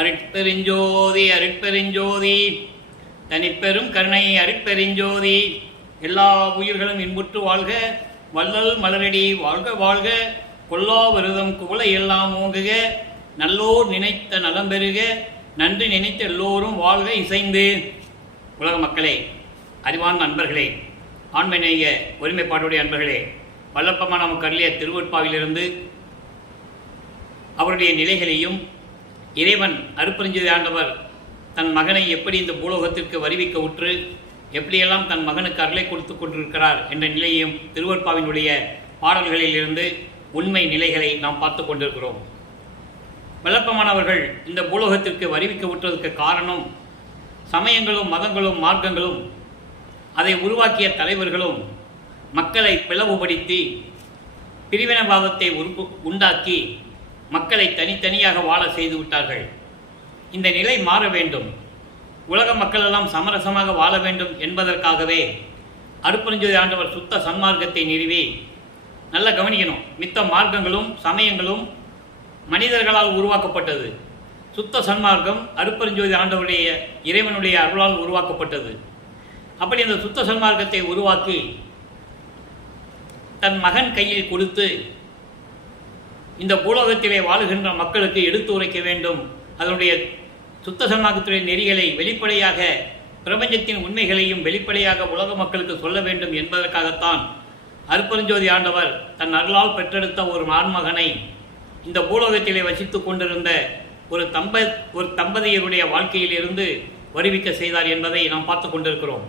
அருட்பெருஞ்சோதி அருட்பெருஞ்சோதி தனிப்பெரும் கருணை அருட்பெருஞ்சோதி. எல்லா உயிர்களும் இன்புற்று வாழ்க, வள்ளல் மலரடி வாழ்க வாழ்க, கொல்லா விரதம் குவளை எல்லாம் ஓங்குக, நல்லோர் நினைத்த நலம் பெறுக, நன்றி நினைத்த எல்லோரும் வாழ்க இசைந்து. உலக மக்களே, அறிவார்ந்த அன்பர்களே, ஆண்மைநேய ஒருமைப்பாட்டுடைய அன்பர்களே, வல்லப்பமா நமக்கு அருளிய திருவொற்பாவிலிருந்து அவருடைய நிலைகளையும் இறைவன் அருட்பெருஞ்சோதி ஆண்டவர் தன் மகனை எப்படி இந்த பூலோகத்திற்கு வருவிக்க உற்று எப்படியெல்லாம் தன் மகனுக்கு அருளை கொடுத்து கொண்டிருக்கிறார் என்ற நிலையையும் திருவொற்பாவினுடைய பாடல்களிலிருந்து உண்மை நிலைகளை நாம் பார்த்து கொண்டிருக்கிறோம். வல்லப்பமானவர்கள் இந்த பூலோகத்திற்கு வருவிக்க உற்றதற்கு காரணம் சமயங்களும் மதங்களும் மார்க்கங்களும் அதை உருவாக்கிய தலைவர்களும் மக்களை பிளவுபடுத்தி பிரிவினவாதத்தை உண்டாக்கி மக்களை தனித்தனியாக வாழ செய்து விட்டார்கள். இந்த நிலை மாற வேண்டும், உலக மக்களெல்லாம் சமரசமாக வாழ வேண்டும் என்பதற்காகவே அருட்பெருஞ்சோதி ஆண்டவர் சுத்த சன்மார்க்கத்தை நிறுவி, நல்லா கவனிக்கணும், மித்த மார்க்கங்களும் சமயங்களும் மனிதர்களால் உருவாக்கப்பட்டது. சுத்த சன்மார்க்கம் அருட்பெருஞ்சோதி ஆண்டவருடைய இறைவனுடைய அருளால் உருவாக்கப்பட்டது. அப்படி அந்த சுத்த சன்மார்க்கத்தை உருவாக்கி தன் மகன் கையில் கொடுத்து இந்த பூலோகத்திலே வாழுகின்ற மக்களுக்கு எடுத்து உரைக்க வேண்டும். அதனுடைய சுத்த சன்மார்க்கத்துடைய நெறிகளை வெளிப்படையாக, பிரபஞ்சத்தின் உண்மைகளையும் வெளிப்படையாக உலக மக்களுக்கு சொல்ல வேண்டும் என்பதற்காகத்தான் அருட்பெருஞ்சோதி ஆண்டவர் தன் அருளால் பெற்றெடுத்த ஒரு ஆண்மகனை இந்த பூலோகத்திலே வசித்து கொண்டிருந்த ஒரு தம்பதியருடைய வாழ்க்கையிலிருந்து வருவிக்க செய்தார் என்பதை நாம் பார்த்து கொண்டிருக்கிறோம்.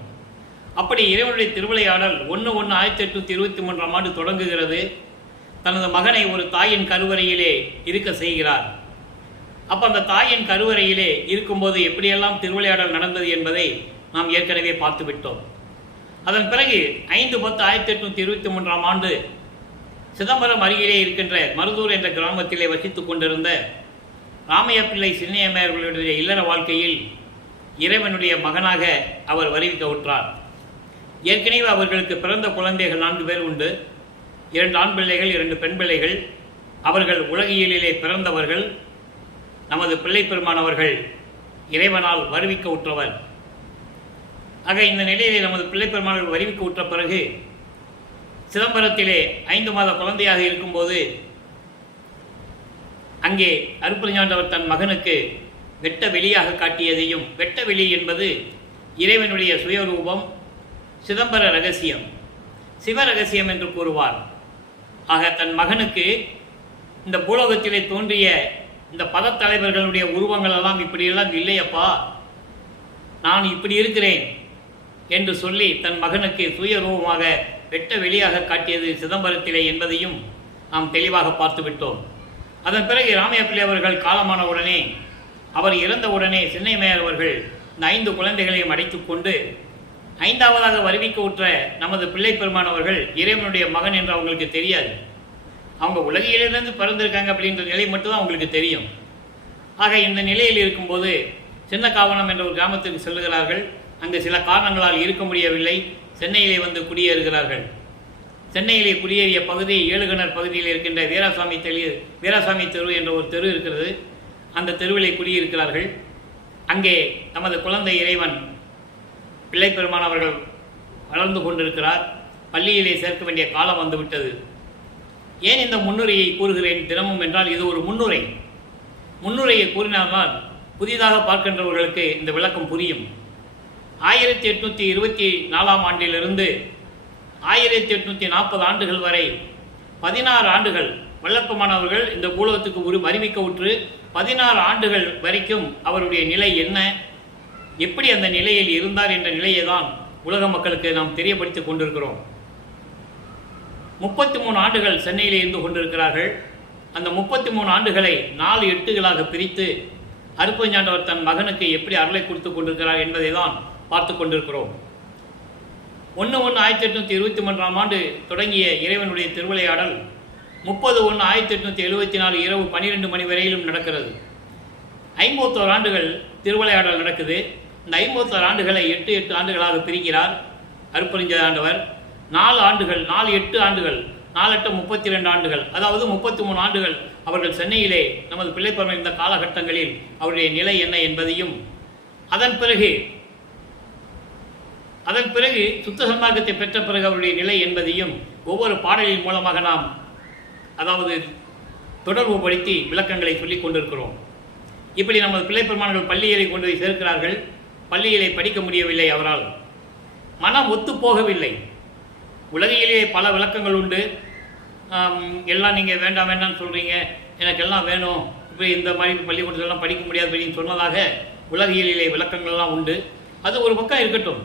அப்படி இறைவனுடைய திருவிளையாடல் 1/1/1823 தொடங்குகிறது. தனது மகனை ஒரு தாயின் கருவறையிலே இருக்க செய்கிறார். அப்போ அந்த தாயின் கருவறையிலே இருக்கும்போது எப்படியெல்லாம் திருவிளையாடல் நடந்தது என்பதை நாம் ஏற்கனவே பார்த்துவிட்டோம். அதன் பிறகு 5/10/1823 சிதம்பரம் அருகிலே இருக்கின்ற மருதூர் என்ற கிராமத்திலே வசித்துக் கொண்டிருந்த ராமையா பிள்ளை சின்னையம்மையர்களுடைய இல்லற வாழ்க்கையில் இறைவனுடைய மகனாக அவர் வருவிக்க உற்றார். ஏற்கனவே அவர்களுக்கு பிறந்த குழந்தைகள் 4 பேர் உண்டு. 2 ஆண் பிள்ளைகள், 2 பெண் பிள்ளைகள். அவர்கள் உலகியலிலே பிறந்தவர்கள். நமது பிள்ளை பெருமானவர்கள் இறைவனால் வருவிக்க உற்றவர். ஆக இந்த நிலையிலே நமது பிள்ளை பெருமானவர்கள் வருவிக்க உற்ற பிறகு சிதம்பரத்திலே 5 மாத குழந்தையாக இருக்கும்போது அங்கே அருட்பெருஞ்சாண்டவர் தன் மகனுக்கு வெட்ட வெளியாக காட்டியதையும், வெட்ட வெளி என்பது இறைவனுடைய சுயரூபம், சிதம்பர ரகசியம், சிவ ரகசியம் என்று கூறுவார். ஆக தன் மகனுக்கு இந்த பூலோகத்திலே தோன்றிய இந்த பதத்தலைவர்களுடைய உருவங்கள் எல்லாம் இப்படியெல்லாம் இல்லையப்பா, நான் இப்படி இருக்கிறேன் என்று சொல்லி தன் மகனுக்கு சுயரூபமாக வெட்ட வெளியாக காட்டியது சிதம்பரத்திலே என்பதையும் நாம் தெளிவாக பார்த்து விட்டோம். அதன் பிறகு ராமையா பிள்ளை அவர்கள் காலமான உடனே, அவர் இறந்தவுடனே சின்னையம்மையார் அவர்கள் இந்த 5 குழந்தைகளையும் அடைத்து கொண்டு 5ஆவதாக வருவிக்க உற்ற நமது பிள்ளை பெருமானவர்கள் இறைவனுடைய மகன் என்று அவங்களுக்கு தெரியாது. அவங்க உலகிலிருந்து பிறந்திருக்காங்க அப்படின்ற நிலை மட்டும்தான் அவங்களுக்கு தெரியும். ஆக இந்த நிலையில் இருக்கும்போது சின்ன காவனம் என்ற ஒரு கிராமத்திற்கு செல்லுகிறார்கள். அங்கு சில காரணங்களால் இருக்க முடியவில்லை. சென்னையிலே வந்து குடியேறுகிறார்கள். சென்னையிலே குடியேறிய பகுதி ஏழுகிணர் பகுதியில் இருக்கின்ற வீராசாமி தெரு என்ற ஒரு தெரு இருக்கிறது. அந்த தெருவிலே குடியிருக்கிறார்கள். அங்கே நமது குழந்தை இறைவன் பிள்ளை பெருமானவர்கள் வளர்ந்து கொண்டிருக்கிறார். பள்ளியிலே சேர்க்க வேண்டிய காலம் வந்துவிட்டது. ஏன் இந்த முன்னுரையை கூறுகிறேன் தினமும் என்றால், இது ஒரு முன்னுரையை கூறினால்தான் புதிதாக பார்க்கின்றவர்களுக்கு இந்த விளக்கம் புரியும். 1824 ஆண்டிலிருந்து 1840 ஆண்டுகள் வரை 16 ஆண்டுகள் வல்லப்பமானவர்கள் இந்த பூலோகத்துக்கு அறிவிக்க உற்று 16 ஆண்டுகள் வரைக்கும் அவருடைய நிலை என்ன, எப்படி அந்த நிலையில் இருந்தார் என்ற நிலையை தான் உலக மக்களுக்கு நாம் தெரியப்படுத்திக் கொண்டிருக்கிறோம். 33 ஆண்டுகள் சென்னையில் இருந்து கொண்டிருக்கிறார்கள். அந்த 33 ஆண்டுகளை 4 எட்டுகளாக பிரித்து அருட்பெருஞ்சாண்டவர் தன் மகனுக்கு எப்படி அருளை கொடுத்து கொண்டிருக்கிறார் என்பதை தான் பார்த்து கொண்டிருக்கிறோம். 1/1/1823 தொடங்கிய இறைவனுடைய திருவிளையாடல் 30/1/1874 இரவு 12 மணி வரையிலும் நடக்கிறது. 51 ஆண்டுகள் திருவிளையாடல் நடக்குது. இந்த 51 ஆண்டுகளை 8 ஆண்டுகளாக பிரிக்கிறார் அருட்பெருஞ்சோதி ஆண்டவர். 4 ஆண்டுகள், 4 8 ஆண்டுகள், 4 32 ஆண்டுகள், அதாவது 33 ஆண்டுகள் அவர்கள் சென்னையிலே நமது பிள்ளைப்பருவம் இருந்த காலகட்டங்களில் அவருடைய நிலை என்ன என்பதையும், அதன் பிறகு சுத்த சன்மார்க்கத்தை பெற்ற பிறகு அவருடைய நிலை என்பதையும் ஒவ்வொரு பாடலின் மூலமாக நாம் அதாவது தொடர்பு படுத்தி விளக்கங்களை சொல்லிக் கொண்டிருக்கிறோம். இப்படி நமது பிள்ளைப்பெருமான்கள் பள்ளிகளை கொண்டு போய் சேர்க்கிறார்கள். பள்ளிகளை படிக்க முடியவில்லை, அவரால் மனம் ஒத்து போகவில்லை. உலகிலேயே பல விளக்கங்கள் உண்டு. எல்லாம் நீங்கள் வேண்டாம் வேண்டாம்னு சொல்கிறீங்க, எனக்கு எல்லாம் வேணும், இப்படி இந்த மாதிரி பள்ளிக்கூடத்திலலாம் படிக்க முடியாது அப்படின்னு சொன்னதாக உலகியலிலே விளக்கங்கள்லாம் உண்டு. அது ஒரு பக்கம் இருக்கட்டும்.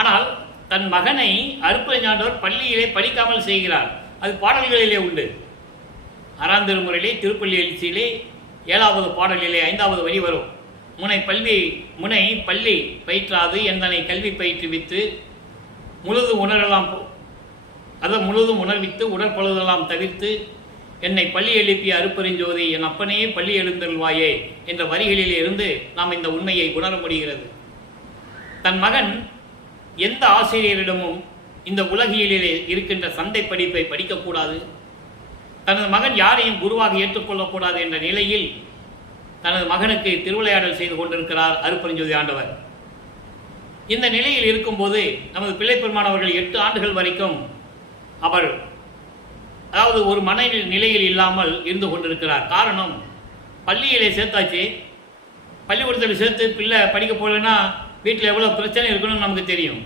ஆனால் தன் மகனை அருட்பெருஞ்ஞாண்டவர் பள்ளியிலே படிக்காமல் செய்கிறார். அது பாடல்களிலே உண்டு. 6ஆம் திருமுறையிலே திருப்பள்ளி எழுச்சியிலே 7வது பாடலிலே 5வது வரி வரும். முனை பள்ளி பயிற்றாது எந்தனை கல்வி பயிற்றுவித்து முழுதும் உணர்வித்து உடற்பொழுதெல்லாம் தவிர்த்து என்னை பள்ளி எழுப்பிய அருட்பெருஞ்சோதி என் அப்பனையே பள்ளி எழுந்தருள்வாயே என்ற வரிகளிலே இருந்து நாம் இந்த உண்மையை உணர முடிகிறது. தன் மகன் எந்த ஆசிரியரிடமும் இந்த உலகியலிலே இருக்கின்ற சந்தை படிப்பை படிக்கக்கூடாது, தனது மகன் யாரையும் குருவாக ஏற்றுக்கொள்ளக்கூடாது என்ற நிலையில் தனது மகனுக்கு திருவிளையாடல் செய்து கொண்டிருக்கிறார் அருட்பெருஞ்சோதி ஆண்டவர். இந்த நிலையில் இருக்கும்போது நமது பிள்ளைப்பெருமான் அவர்கள் 8 ஆண்டுகள் வரைக்கும் அவர் அதாவது ஒரு மன நிலையில் இல்லாமல் இருந்து கொண்டிருக்கிறார். காரணம், பள்ளியிலே சேர்த்தாச்சு, பள்ளிக்கூடத்தில் சேர்த்து பிள்ளை படிக்க போகலைன்னா வீட்டில் எவ்வளோ பிரச்சனை இருக்கணும்னு நமக்கு தெரியும்.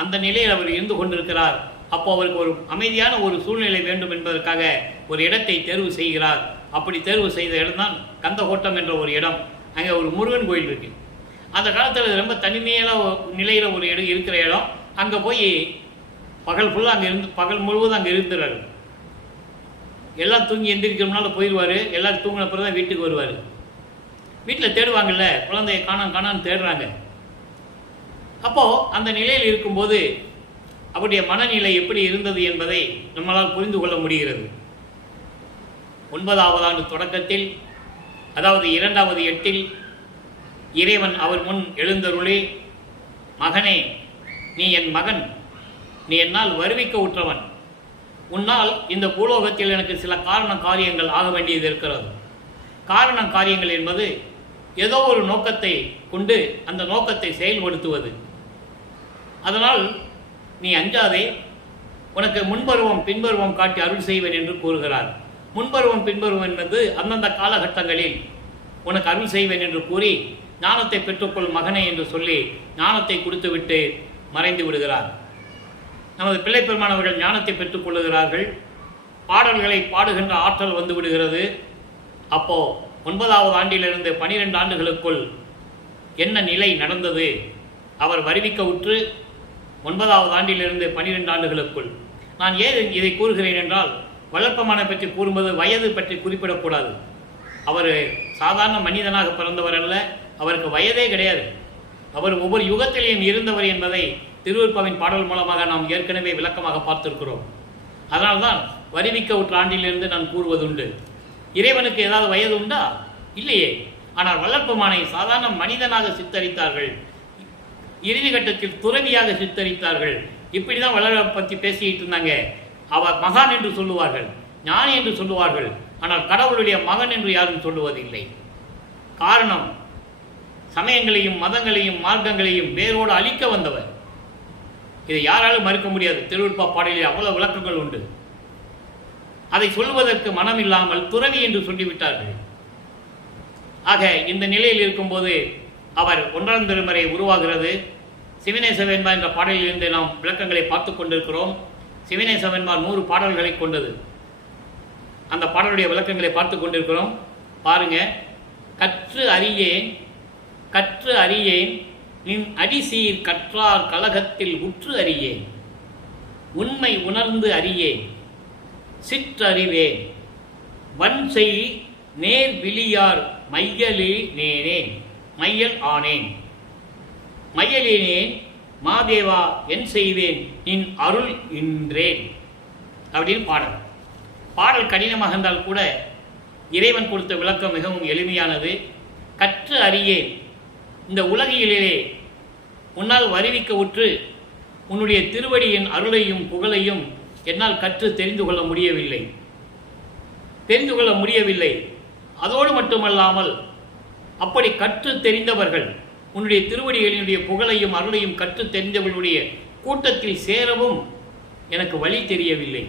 அந்த நிலையில் அவர் இருந்து கொண்டிருக்கிறார். அப்போ அவருக்கு ஒரு அமைதியான ஒரு சூழ்நிலை வேண்டும் என்பதற்காக ஒரு இடத்தை தேர்வு செய்கிறார். அப்படி தேர்வு செய்த இடம்தான் கந்தகோட்டம் என்ற ஒரு இடம். அங்கே ஒரு முருகன் கோயில் இருக்குது. அந்த காலத்தில் ரொம்ப தனிமையான நிலையில் ஒரு இடம் இருக்கிற இடம். அங்கே போய் பகல் ஃபுல்லாக பகல் முழுவதும் அங்கே இருந்துறாரு. எல்லாம் தூங்கி எந்திரிக்கிறதுனால போயிடுவார். எல்லோரும் தூங்கின பிறகு தான் வீட்டுக்கு வருவார். வீட்டில் தேடுவாங்கல்ல, குழந்தைய காணான்னு தேடுறாங்க. அப்போது அந்த நிலையில் இருக்கும்போது அவருடைய மனநிலை எப்படி இருந்தது என்பதை நம்மளால் புரிந்து கொள்ள முடிகிறது. 9வது ஆண்டு தொடக்கத்தில், அதாவது 2வது எட்டில் இறைவன் அவர் முன் எழுந்தருளி, மகனே, நீ என் மகன், நீ என்னால் வருவிக்க உற்றவன், உன்னால் இந்த பூலோகத்தில் எனக்கு சில காரியங்கள் ஆக வேண்டியது இருக்கிறது. காரியங்கள் என்பது ஏதோ ஒரு நோக்கத்தை கொண்டு அந்த நோக்கத்தை செயல்படுத்துவது. அதனால் நீ அஞ்சாதே, உனக்கு முன்பருவம் பின்பருவம் காட்டி அருள் செய்வேன் என்று கூறுகிறார். முன்பருவம் பின்பருவம் என்பது அந்தந்த காலகட்டங்களில் உனக்கு அருள் செய்வேன் என்று கூறி ஞானத்தை பெற்றுக்கொள் மகனே என்று சொல்லி ஞானத்தை கொடுத்துவிட்டு மறைந்து விடுகிறார். நமது பிள்ளைப்பெருமானவர்கள் ஞானத்தை பெற்றுக்கொள்ளுகிறார்கள். பாடல்களை பாடுகின்ற ஆற்றல் வந்து விடுகிறது. அப்போது 9வது ஆண்டிலிருந்து 12 ஆண்டுகளுக்குள் என்ன நிலை நடந்தது? அவர் வருவிக்க உற்று 9வது ஆண்டிலிருந்து 12 ஆண்டுகளுக்குள். நான் ஏன் இதை கூறுகிறேன் என்றால், வளர்ப்பமான பற்றி கூறும்போது வயது பற்றி குறிப்பிடக்கூடாது. அவர் சாதாரண மனிதனாக பிறந்தவர் அல்ல, அவருக்கு வயதே கிடையாது. அவர் ஒவ்வொரு யுகத்திலேயும் இருந்தவர் என்பதை திருவிருப்பாவின் பாடல் மூலமாக நாம் ஏற்கனவே விளக்கமாக பார்த்திருக்கிறோம். அதனால்தான் வருவிக்க உற்ற ஆண்டிலிருந்து நான் கூறுவதுண்டு. இறைவனுக்கு ஏதாவது வயது உண்டா? இல்லையே. ஆனால் வளர்ப்பமானை சாதாரண மனிதனாக சித்தரித்தார்கள். இறுதி கட்டத்தில் துறவியாக சித்தரித்தார்கள். இப்படி தான் வளர பற்றி பேசிக்கிட்டு இருந்தாங்க. அவர் மகான் என்று சொல்லுவார்கள், ஞானி என்று சொல்லுவார்கள். ஆனால் கடவுளுடைய மகன் என்று யாரும் சொல்லுவதில்லை. காரணம், சமயங்களையும் மதங்களையும் மார்க்கங்களையும் வேரோடு அழிக்க வந்தவர். இதை யாராலும் மறுக்க முடியாது. திருவிருப்பா பாடலில் அவ்வளவு விளக்கங்கள் உண்டு. அதை சொல்வதற்கு மனம் இல்லாமல் துறவி என்று சொல்லிவிட்டார்கள். ஆக இந்த நிலையில் இருக்கும்போது அவர் 1ஆம் திருமுறை உருவாகிறது. சிவனேசவென்பார் என்ற பாடலிலிருந்து நாம் விளக்கங்களை பார்த்து கொண்டிருக்கிறோம். சிவனேசவென்பார் 100 பாடல்களை கொண்டது. அந்த பாடலுடைய விளக்கங்களை பார்த்து கொண்டிருக்கிறோம். பாருங்க. கற்று அறியேன் நின் அடிசீர் கற்றார் கலகத்தில் உற்று அறியேன், உண்மை உணர்ந்து அறியேன், சிற்றறிவேன், வன்செய் நேர் விழியார் மையல் ஆனேன், மையலினேன் மாதேவா என் செய்வேன் நின் அருள் இன்றேன் அப்படின்னு பாடல் கடினமாக இருந்தால் கூட இறைவன் கொடுத்த விளக்கம் மிகவும் எளிமையானது. கற்று அறியேன், இந்த உலகிலே உன்னால் வருவிக்க உற்று உன்னுடைய திருவடியின் அருளையும் புகழையும் என்னால் கற்று தெரிந்து கொள்ள முடியவில்லை. அதோடு மட்டுமல்லாமல் அப்படி கற்று தெரிந்தவர்கள் உன்னுடைய திருவடிகளினுடைய புகழையும் அருளையும் கற்று தெரிந்தவர்களுடைய கூட்டத்தில் சேரவும் எனக்கு வழி தெரியவில்லை.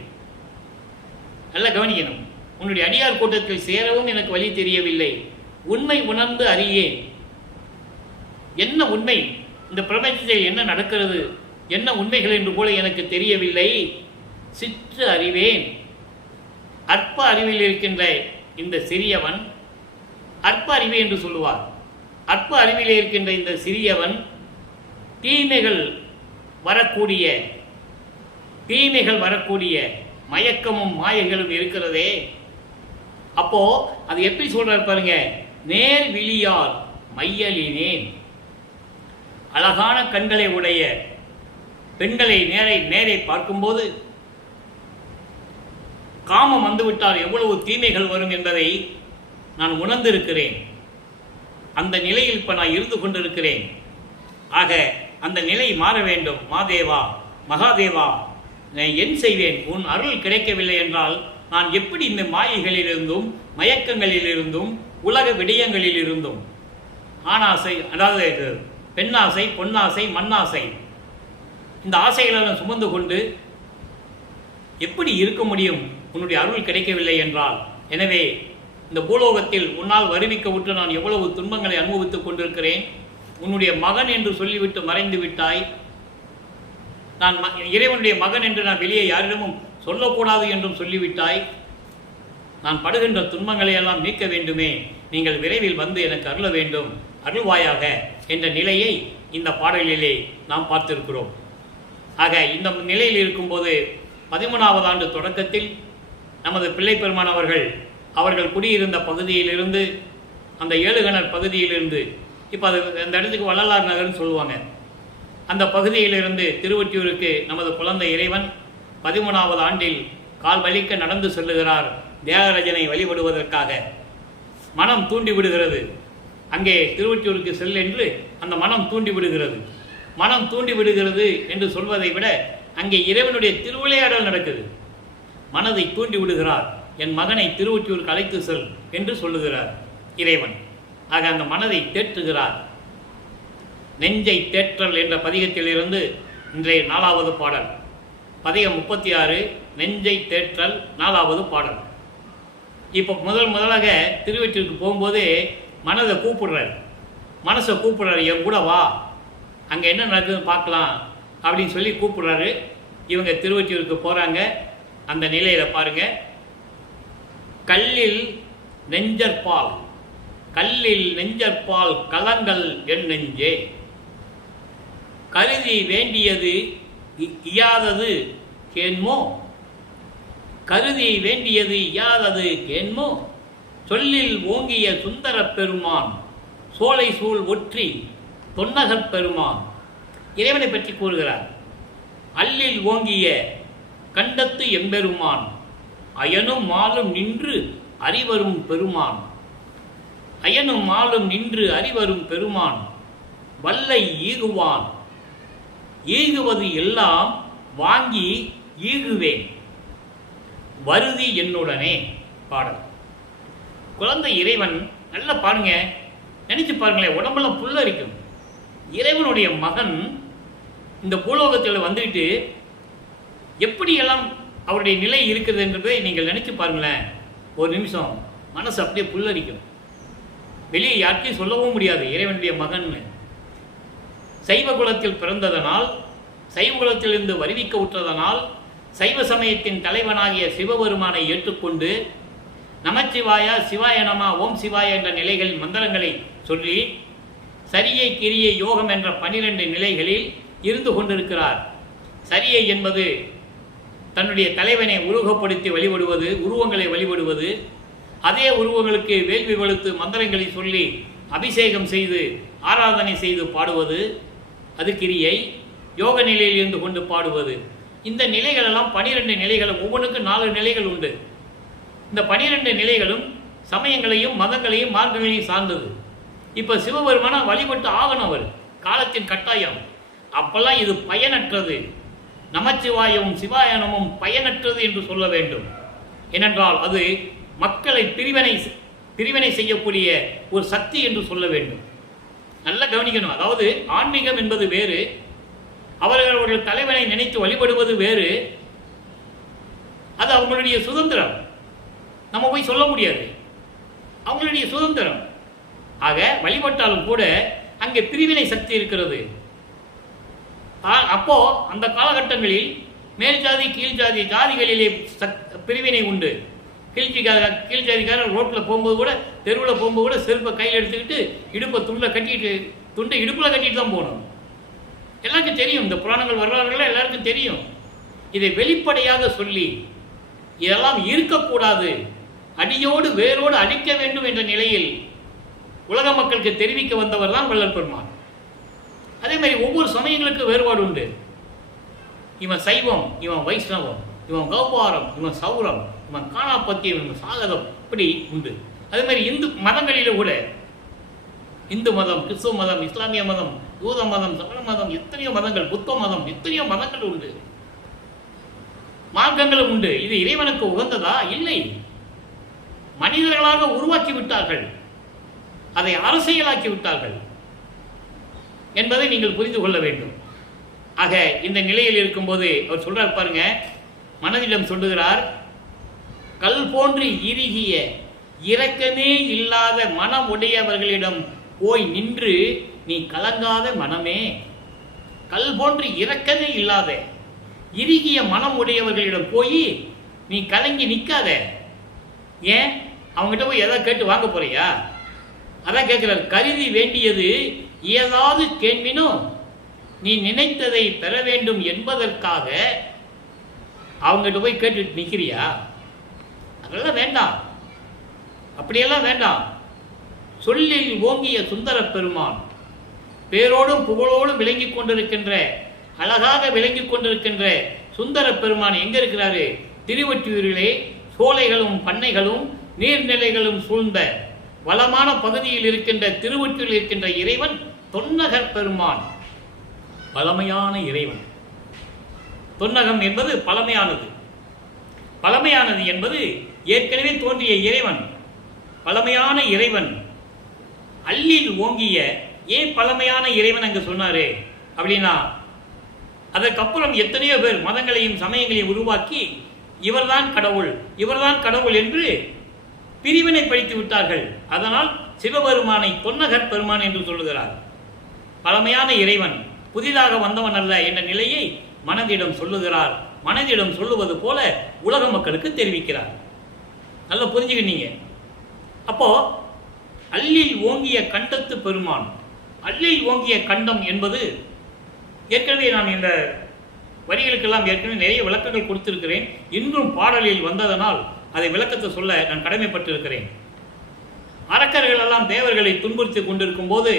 நல்ல கவனிக்கணும். உன்னுடைய அடியார் கூட்டத்தில் சேரவும் எனக்கு வழி தெரியவில்லை. உண்மை உணர்ந்து அறியேன். என்ன உண்மை, இந்த பிரபஞ்சத்தில் என்ன நடக்கிறது, என்ன உண்மைகள் என்று கூட எனக்கு தெரியவில்லை. சிற்று அறிவேன். அற்ப அறிவில் இருக்கின்ற இந்த சிறியவன், அற்ப அறிவு என்று சொல்லுவார். அற்ப அறிவில் இருக்கின்ற இந்த சிறியவன் தீமைகள் வரக்கூடிய மயக்கமும் மாயைகளும் இருக்கிறதே. அப்போ அது எப்படி சொல்றார் பாருங்க. நேர் விழியால் மையலினேன். அழகான கண்களை உடைய பெண்களை நேரே பார்க்கும்போது காமம் வந்துவிட்டால் எவ்வளவு தீமைகள் வரும் என்பதை நான் உணர்ந்திருக்கிறேன். அந்த நிலையில் இப்ப நான் இருந்து கொண்டிருக்கிறேன். ஆக அந்த நிலை மாற வேண்டும். மாதேவா, மகாதேவா, என் செய்வேன்? உன் அருள் கிடைக்கவில்லை என்றால் நான் எப்படி இந்த மாயைகளிலிருந்தும் மயக்கங்களிலிருந்தும் உலக விடயங்களிலிருந்தும் ஆணாசை, அதாவது பெண்ணாசை, பொன்னாசை, மண்ணாசை, இந்த ஆசைகளை சுமந்து கொண்டு எப்படி இருக்க முடியும் உன்னுடைய அருள் கிடைக்கவில்லை என்றால்? எனவே இந்த பூலோகத்தில் உன்னால் வருவிக்க விட்டு நான் எவ்வளவு துன்பங்களை அனுபவித்துக் கொண்டிருக்கிறேன். உன்னுடைய மகன் என்று சொல்லிவிட்டு மறைந்து விட்டாய். நான் இறைவனுடைய மகன் என்று நான் வெளியே யாரிடமும் சொல்லக்கூடாது என்றும் சொல்லிவிட்டாய். நான் படுகின்ற துன்பங்களை எல்லாம் நீக்க வேண்டுமே, நீங்கள் விரைவில் வந்து எனக்கு அருள வேண்டும், அருள்வாயாக என்ற நிலையை இந்த பாடலிலே நாம் பார்த்திருக்கிறோம். ஆக இந்த நிலையில் இருக்கும்போது 13வது ஆண்டு தொடக்கத்தில் நமது பிள்ளை பெருமான் அவர்கள் குடியிருந்த பகுதியிலிருந்து, அந்த ஏழுகணர் பகுதியிலிருந்து, இப்போ அது அந்த இடத்துக்கு வள்ளலார் நகர்னு சொல்லுவாங்க, அந்த பகுதியிலிருந்து திருவொற்றியூருக்கு நமது குழந்தை இறைவன் 13வது ஆண்டில் கால் வலிக்க நடந்து செல்லுகிறார். தியாகராஜனை வழிபடுவதற்காக மனம் தூண்டி விடுகிறது. அங்கே திருவொற்றியூருக்கு செல் என்று அந்த மனம் தூண்டி விடுகிறது. மனம் தூண்டி விடுகிறது என்று சொல்வதை விட அங்கே இறைவனுடைய திருவிளையாடல் நடக்குது. மனதை தூண்டி விடுகிறார். என் மகனை திருவொற்றியூருக்கு அழைத்து செல் என்று சொல்லுகிறார் இறைவன். ஆக அந்த மனதை தேற்றுகிறார். நெஞ்சை தேற்றல் என்ற பதிகத்திலிருந்து இன்றைய 4வது பாடல், பதிகம் 36, நெஞ்சை தேற்றல் 4வது பாடல். இப்போ முதலாக திருவொற்றியூருக்கு போகும்போது மனதை கூப்பிடுறார், மனசை கூப்பிடுறாரு, என் கூட வா, அங்கே என்ன நடக்குதுன்னு பார்க்கலாம் அப்படின்னு சொல்லி கூப்பிடுறாரு. இவங்க திருவொற்றியூருக்கு போகிறாங்க. அந்த நிலையில் பாருங்க. கல்லில் நெஞ்சற்பால் கலங்கள் என் நெஞ்சே, கருதி வேண்டியது இயாதது கேன்மோ, கருதி வேண்டியது இயாதது கேன்மோ, சொல்லில் ஓங்கிய சுந்தர பெருமான், சோலை சூழ் ஒற்றி தொன்னகர் பெருமான். இறைவனை பற்றி கூறுகிறார். அல்லில் ஓங்கிய கண்டத்து எம்பெருமான், அயனும் மாலும் நின்று அறிவரும் பெருமான், அயனும் மாலும் நின்று அறிவரும் பெருமான், வல்லை ஈகுவான், ஈகுவது எல்லாம் வாங்கி ஈகுவேன், வருதி என்னுடனே. பாடல். குழந்தை இறைவன் நல்லா பாருங்க, நினைச்சு பாருங்களேன், உடம்பெல்லாம் புல்லரிக்கும். இறைவனுடைய மகன் இந்த பூலோகத்தில் வந்துட்டு எப்படியெல்லாம் அவருடைய நிலை இருக்கிறது என்றதை நீங்கள் நினைச்சு பாருங்களேன். ஒரு நிமிஷம் மனசு அப்படியே புல்லரிக்கும். வெளியே யாருக்கையும் சொல்லவும் முடியாது இறைவனுடைய மகன். சைவ குலத்தில் பிறந்ததனால், சைவ குலத்திலிருந்து வருவிக்க உற்றதனால், சைவ சமயத்தின் தலைவனாகிய சிவபெருமானை ஏற்றுக்கொண்டு நமச்சிவாயா, சிவாய நம, ஓம் சிவாய என்ற நிலைகளில் மந்திரங்களை சொல்லி சரியை கிரியை யோகம் என்ற 12 நிலைகளில் இருந்து கொண்டிருக்கிறார். சரியை என்பது தன்னுடைய தலைவனை உருவகப்படுத்தி வழிபடுவது, உருவங்களை வழிபடுவது, அதே உருவங்களுக்கு வேள்வி வலுத்து மந்திரங்களை சொல்லி அபிஷேகம் செய்து ஆராதனை செய்து பாடுவது, அது கிரியை. யோக நிலையில் இருந்து கொண்டு பாடுவது. இந்த நிலைகளெல்லாம் 12 நிலைகள், ஒவ்வொன்றுக்கு 4 நிலைகள் உண்டு. இந்த 12 நிலைகளும் சமயங்களையும் மதங்களையும் மார்க்கங்களையும் சார்ந்தது. இப்போ சிவபெருமானை வழிபட்டு ஆகணும், அவர் காலத்தின் கட்டாயம். அப்பெல்லாம் இது பயனற்றது. நமச்சிவாயமும் சிவாயனமும் பயனற்றது என்று சொல்ல வேண்டும். ஏனென்றால் அது மக்களை பிரிவினை செய்யக்கூடிய ஒரு சக்தி என்று சொல்ல வேண்டும். நல்லா கவனிக்கணும். அதாவது ஆன்மீகம் என்பது வேறு, அவர்கள் தலைவனை நினைத்து வழிபடுவது வேறு. அது அவங்களுடைய சுதந்திரம், நம்ம போய் சொல்ல முடியாது, அவங்களுடைய சுதந்திரம். ஆக வழிபட்டாலும் கூட அங்கே பிரிவினை சக்தி இருக்கிறது. அப்போ அந்த காலகட்டங்களில் மேல் ஜாதி கீழ் ஜாதி ஜாதிகளிலே பிரிவினை உண்டு. கீழ் ஜாதிக்காரர் ரோட்டில் போகும்போது கூட, தெருவில் போகும்போது கூட செருப்பை கையில் எடுத்துக்கிட்டு இடுப்பை துண்டை இடுப்பில் கட்டிட்டு தான் போகணும். எல்லாருக்கும் தெரியும், இந்த புராணங்கள் வரலாறுகள் எல்லாருக்கும் தெரியும். இதை வெளிப்படையாக சொல்லி இதெல்லாம் இருக்கக்கூடாது, அடியோடு வேரோடு அழிக்க வேண்டும் என்ற நிலையில் உலக மக்களுக்கு தெரிவிக்க வந்தவர் தான் வள்ளல் பெருமான். அதே மாதிரி ஒவ்வொரு சமயங்களுக்கு வேறுபாடு உண்டு. இவன் சைவம், இவன் வைஷ்ணவம், இவன் கௌபாரம், இவன் சௌரம், இவன் காணாப்பத்தியம், இவன் சாகதம், இப்படி உண்டு. அதே மாதிரி இந்து மதங்களிலும் கூட, இந்து மதம், கிறிஸ்துவ மதம், இஸ்லாமிய மதம், யூத மதம், சமண மதம், எத்தனையோ மதங்கள், புத்த மதம், எத்தனையோ மதங்கள் உண்டு, மார்க்கங்களும் உண்டு. இது இறைவனுக்கு உகந்ததா? இல்லை. மனிதர்களாக உருவாக்கி விட்டார்கள், அதை அரசியலாக்கி விட்டார்கள் என்பதை நீங்கள் புரிந்து கொள்ள வேண்டும். ஆக இந்த நிலையில் இருக்கும்போது அவர் சொல்றார் பாருங்க, மனதிடம் சொல்லுகிறார், கல் போன்று இறுகிய இரக்கமே இல்லாத மனம் உடையவர்களிடம் போய் நின்று நீ கலங்காத மனமே. கல் போன்று இரக்கமே இல்லாத இறுகிய மனம் உடையவர்களிடம் போய் நீ கலங்கி நிற்காத. ஏன்? அவங்ககிட்ட போய் எதாவது கேட்டு வாங்க போறியா? அதான் கேட்கிறார், கருதி வேண்டியது ஏதாவது கேட்பினும் நீ நினைத்ததை பெற வேண்டும் என்பதற்காக அவங்ககிட்ட போய் கேட்டுட்டு நிற்கிறியா? அதெல்லாம் வேண்டாம், அப்படியெல்லாம் வேண்டாம். சொல்லில் ஓங்கிய சுந்தர பெருமான், பேரோடும் புகழோடும் விளங்கி கொண்டிருக்கின்ற, அழகாக விளங்கி கொண்டிருக்கின்ற சுந்தர பெருமான் எங்க இருக்கிறாரு? திருவொற்றியூரிலே சோலைகளும் பண்ணைகளும் நீர்நிலைகளும் சூழ்ந்த வளமான பகுதியில் இருக்கின்ற திருவொற்றியூரில் இருக்கின்ற இறைவன் தொன்னகர் பெருமான், பழமையான இறைவன். தொன்னகம் என்பது பழமையானது, பழமையானது என்பது ஏற்கனவே தோன்றிய இறைவன், பழமையான இறைவன். அள்ளில் ஓங்கிய, ஏன் பழமையான இறைவன் அங்கு சொன்னாரு அப்படின்னா, அதற்கப்புறம் எத்தனையோ பேர் மதங்களையும் சமயங்களையும் உருவாக்கி இவர்தான் கடவுள், இவர்தான் கடவுள் என்று பிரிவினை படித்து விட்டார்கள். அதனால் சிவபெருமானை தொன்னகர் பெருமான் என்று சொல்லுகிறார். பழமையான இறைவன், புதிதாக வந்தவன் அல்ல என்ற நிலையை மனதிடம் சொல்லுகிறார். மனதிடம் சொல்லுவது போல உலக மக்களுக்கு தெரிவிக்கிறார். நல்லா புரிஞ்சுக்கிட்டீங்க. அப்போ அள்ளில் ஓங்கிய கண்டத்து பெருமான், அள்ளில் ஓங்கிய கண்டம் என்பது ஏற்கனவே நான் இந்த வரிகளுக்கெல்லாம் ஏற்கனவே நிறைய விளக்கங்கள் கொடுத்திருக்கிறேன். இன்றும் பாடலில் வந்ததனால் அதை விளக்கத்தை சொல்ல நான் கடமைப்பட்டிருக்கிறேன். அரக்கர்கள் எல்லாம் தேவர்களை துன்புறுத்தி கொண்டிருக்கும் போது,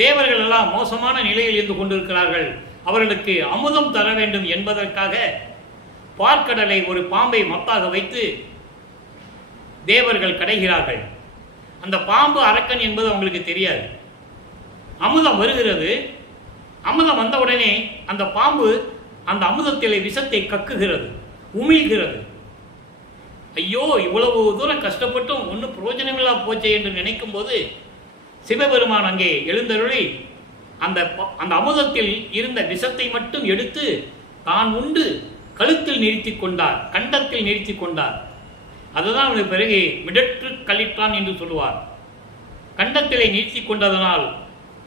தேவர்கள் எல்லாம் மோசமான நிலையில் இருந்து கொண்டிருக்கிறார்கள், அவர்களுக்கு அமுதம் தர வேண்டும் என்பதற்காக பார்க்கடலை ஒரு பாம்பை மத்தாக வைத்து தேவர்கள் கடைகிறார்கள். அந்த பாம்பு அரக்கன் என்பது அவங்களுக்கு தெரியாது. அமுதம் வருகிறது, அமுதம் வந்தவுடனே அந்த பாம்பு அந்த அமுதத்திலே விஷத்தை கக்குகிறது, உமிழ்கிறது. ஐயோ, இவ்வளவு தூரம் கஷ்டப்பட்டும் ஒன்றும் பிரயோஜனமில்லா போச்சே என்று நினைக்கும் போது சிவபெருமான் அங்கே எழுந்தருளி அந்த அமுதத்தில் இருந்த விஷத்தை மட்டும் எடுத்து தான் உண்டு கழுத்தில் நிறுத்தி கொண்டார், கண்டத்தில் நிறுத்தி கொண்டார். அதுதான் அவனுக்கு பிறகு மிடற்று கழித்தான் என்று சொல்லுவார். கண்டத்திலே நிறுத்தி கொண்டதனால்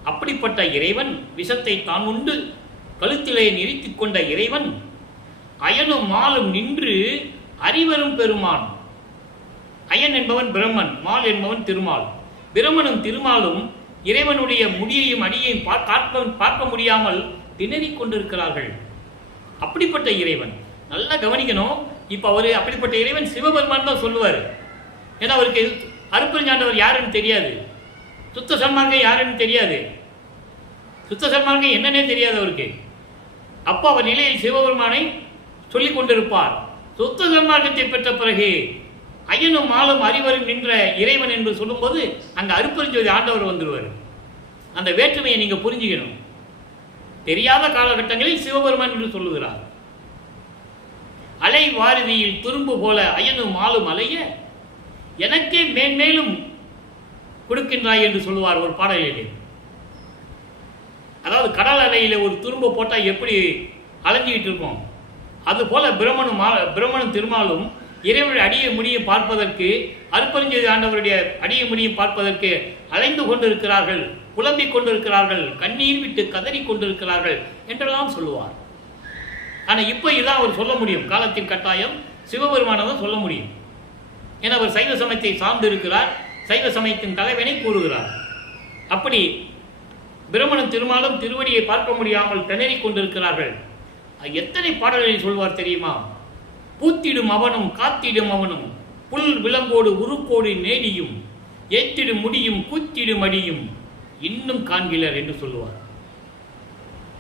அப்படிப்பட்ட இறைவன் விஷத்தை தான் உண்டு கழுத்திலே நிறுத்தி கொண்ட இறைவன் அயனும் மாலும் நின்று அறிவரும் பெருமான். அயன் என்பவன் பிரம்மன், மால் என்பவன் திருமால். பிரம்மனும் திருமாலும் இறைவனுடைய முடியையும் அடியையும் பார்க்க முடியாமல் திணறிக் கொண்டிருக்கிறார்கள். அப்படிப்பட்ட இறைவன் நல்லா கவனிக்கணும். இப்போ அவர் அப்படிப்பட்ட இறைவன் சிவபெருமான் தான் சொல்லுவார். ஏன்னா அவருக்கு அருட்பெருஞ்ஞாண்டவர் யாருன்னு தெரியாது, சுத்த சன்மார்க்கம் யாருன்னு தெரியாது, சுத்த சன்மார்க்கம் என்னன்னே தெரியாது அவருக்கு. அப்போ அவர் நிலையில் சிவபெருமானை சொல்லிக் கொண்டிருப்பார். சுத்த சன்மார்க்கத்தை பெற்ற பிறகு ஐயனும் மாலும் அறிவரும் நின்ற இறைவன் என்று சொல்லும்போது அங்கே அருட்பெருஞ்சோதி ஆண்டவர் வந்துடுவார். அந்த வேற்றுமையை நீங்கள் புரிஞ்சுக்கணும். தெரியாத காலகட்டங்களில் சிவபெருமான் என்று சொல்லுகிறார். அலை வாரிதியில் துரும்பு போல அயனும் மாலும் அலைய எனக்கே மேன்மேலும் கொடுக்கின்றாய் என்று சொல்லுவார் ஒரு பாடலிலே. அதாவது கடல் அலையில் ஒரு துரும்பு போட்டால் எப்படி அலைஞ்சிக்கிட்டு இருக்கும், அதுபோல பிரம்மனும் திருமாலும் இறைவனுடைய அடியை முடியும் பார்ப்பதற்கு, அருட்பெருஞ்சோதி ஆண்டவருடைய அடியை முடியும் பார்ப்பதற்கு அலைந்து கொண்டிருக்கிறார்கள், புலம்பிக் கொண்டிருக்கிறார்கள், கண்ணீர் விட்டு கதறி கொண்டிருக்கிறார்கள் என்றெல்லாம் சொல்லுவார். ஆனால் இப்போ இதான் அவர் சொல்ல முடியும், காலத்தின் கட்டாயம் சிவபெருமானதான் சொல்ல முடியும். ஏன்னா அவர் சைவ சமயத்தை சார்ந்து இருக்கிறார், சைவ சமயத்தின் தலைவனை கூறுகிறார். அப்படி பிரம்மனும் திருமாலும் திருவடியை பார்க்க முடியாமல் திணறிக் கொண்டிருக்கிறார்கள். எத்தனை பாடல்களை சொல்வார் தெரியுமா? பூத்திடும் அவனும் காத்திடும் அவனும் புல் விலங்கோடு உருக்கோடு நேடியும் ஏத்திடும் முடியும் கூத்திடும் அடியும் இன்னும் காண்கிலர் என்று சொல்லுவார்.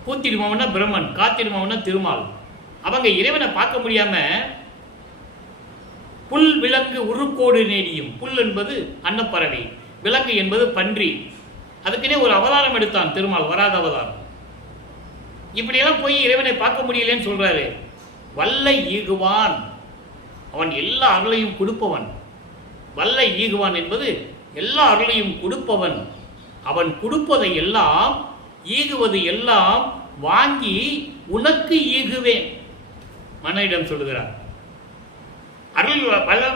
பூத்திடும் அவனா பிரம்மன், காத்திடும் அவனா திருமால். அவங்க இறைவனை பார்க்க முடியாம புல் விலங்கு உருக்கோடு நேடியும், புல் என்பது அன்னப்பறவை, விலங்கு என்பது பன்றி, அதுக்குன்னே ஒரு அவதாரம் எடுத்தான் திருமால், வராத அவதாரம். இப்படியெல்லாம் போய் இறைவனை பார்க்க முடியலன்னு சொல்றாரு. வல்லை ஈகுவான், அவன் எல்லா அருளையும் கொடுப்பவன். வல்லை ஈகுவான் என்பது எல்லா அருளையும் கொடுப்பவன். அவன் கொடுப்பதை எல்லாம், ஈகுவது எல்லாம் வாங்கி உனக்கு ஈகுவேன் மன்னிடம் சொல்லுகிறார். அருள்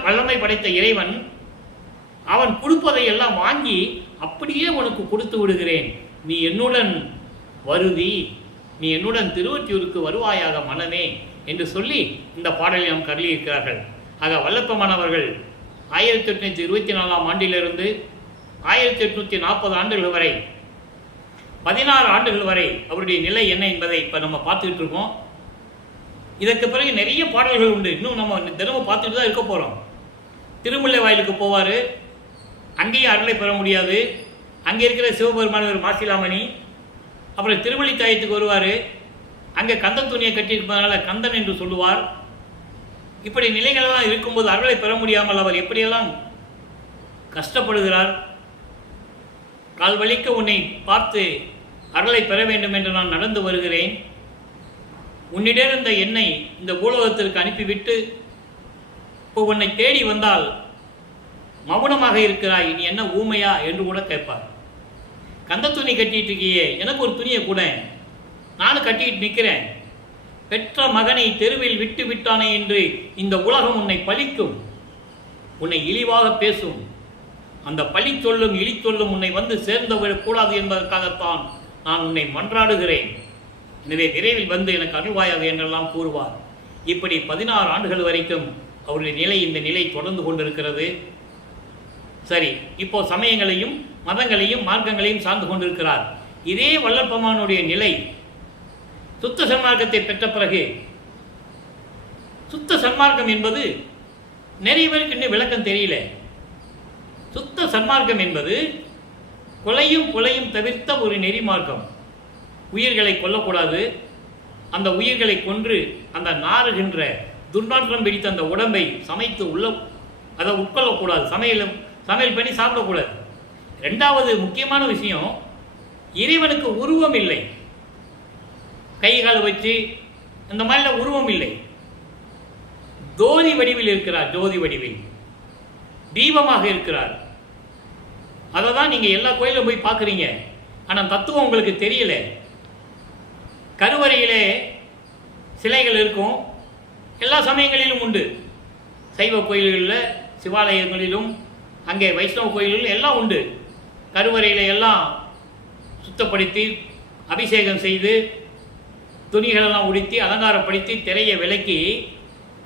வல்லமை படைத்த இறைவன் அவன் கொடுப்பதை எல்லாம் வாங்கி அப்படியே உனக்கு கொடுத்து விடுகிறேன், நீ என்னுடன் வருதி, நீ என்னுடன் திருவொற்றியூருக்கு வருவாயாக மனமே என்று சொல்லி இந்த பாடலை நாம் கருளியிருக்கிறார்கள். ஆக வல்லப்பமானவர்கள் 1824ஆம் ஆண்டிலிருந்து 1840 ஆண்டுகள் வரை, 16 ஆண்டுகள் வரை அவருடைய நிலை என்ன என்பதை இப்போ நம்ம பார்த்துக்கிட்டு இருக்கோம். இதற்கு பிறகு நிறைய பாடல்கள் உண்டு, இன்னும் நம்ம தினமும் பார்த்துட்டு தான் இருக்க போகிறோம். திருமுல்லை வாயிலுக்கு போவார், அங்கேயும் அருளை பெற முடியாது, அங்கே இருக்கிற சிவபெருமான ஒரு மாசிலாமணி. அப்புறம் திருவள்ளித்தாயத்துக்கு வருவார், அங்கே கந்தன் துணியை கட்டியிருப்பதனால கந்தன் என்று சொல்லுவார். இப்படி நிலைகளெல்லாம் இருக்கும்போது அருளை பெற முடியாமல் அவர் எப்படியெல்லாம் கஷ்டப்படுகிறார். கால்வழிக்க உன்னை பார்த்து அருளை பெற வேண்டும் என்று நான் நடந்து வருகிறேன், உன்னிடம் இருந்த என்னை இந்த பூலோகத்திற்கு அனுப்பிவிட்டு இப்போ உன்னை தேடி வந்தால் மௌனமாக இருக்கிறாய், நீ என்ன ஊமையா என்று கூட கேட்பார். கந்த துணி கட்டிட்டு இருக்கியே, எனக்கு ஒரு துணியை கூட, நானும் கட்டிக்கிட்டு நிற்கிறேன். பெற்ற மகனை தெருவில் விட்டு விட்டானே என்று இந்த உலகம் உன்னை பழிக்கும், உன்னை இழிவாக பேசும். அந்த பழி சொல்லும் இழி சொல்லும் உன்னை வந்து சேர்ந்து விடக்கூடாது என்பதற்காகத்தான் நான் உன்னை மன்றாடுகிறேன். எனவே விரைவில் வந்து எனக்கு அருள்வாயாக என்றெல்லாம் கூறுவார். இப்படி 16 ஆண்டுகள் வரைக்கும் அவருடைய நிலை, இந்த நிலை தொடர்ந்து கொண்டிருக்கிறது. சரி, இப்போ சமயங்களையும் மதங்களையும் மார்க்கங்களையும் சார்ந்து கொண்டிருக்கிறார். இதே வல்லற்பமானுடைய நிலை சுத்த சன்மார்க்கத்தை பெற்ற பிறகு, சுத்த சன்மார்க்கம் என்பது நிறைய பேருக்கு இன்னும் விளக்கம் தெரியல. சுத்த சன்மார்க்கம் என்பது கொலையும் கொலையும் தவிர்த்த ஒரு நெறி மார்க்கம். உயிர்களை கொல்லக்கூடாது, அந்த உயிர்களை கொன்று அந்த நாறுகின்ற துர்நாற்றம் பிடித்த அந்த உடம்பை சமைத்து அதை உட்கொள்ளக்கூடாது, சமையல் பண்ணி சாப்பிடக்கூடாது. ரெண்டாவது முக்கியமான விஷயம், இறைவனுக்கு உருவம் இல்லை, கை கால் வச்சு இந்த மாதிரிலாம் உருவம் இல்லை, ஜோதி வடிவில் இருக்கிறார். ஜோதி வடிவில் தீபமாக இருக்கிறார். அதை தான் நீங்கள் எல்லா கோயிலும் போய் பார்க்குறீங்க, ஆனால் தத்துவம் உங்களுக்கு தெரியல. கருவறையிலே சிலைகள் இருக்கும், எல்லா சமயங்களிலும் உண்டு. சைவ கோயில்களில், சிவாலயங்களிலும், அங்கே வைஷ்ணவ கோயில்களில் எல்லாம் உண்டு. கருவறையில் எல்லாம் சுத்தப்படுத்தி அபிஷேகம் செய்து துணிகளெல்லாம் உடுத்தி அலங்காரப்படுத்தி திரையை விலக்கி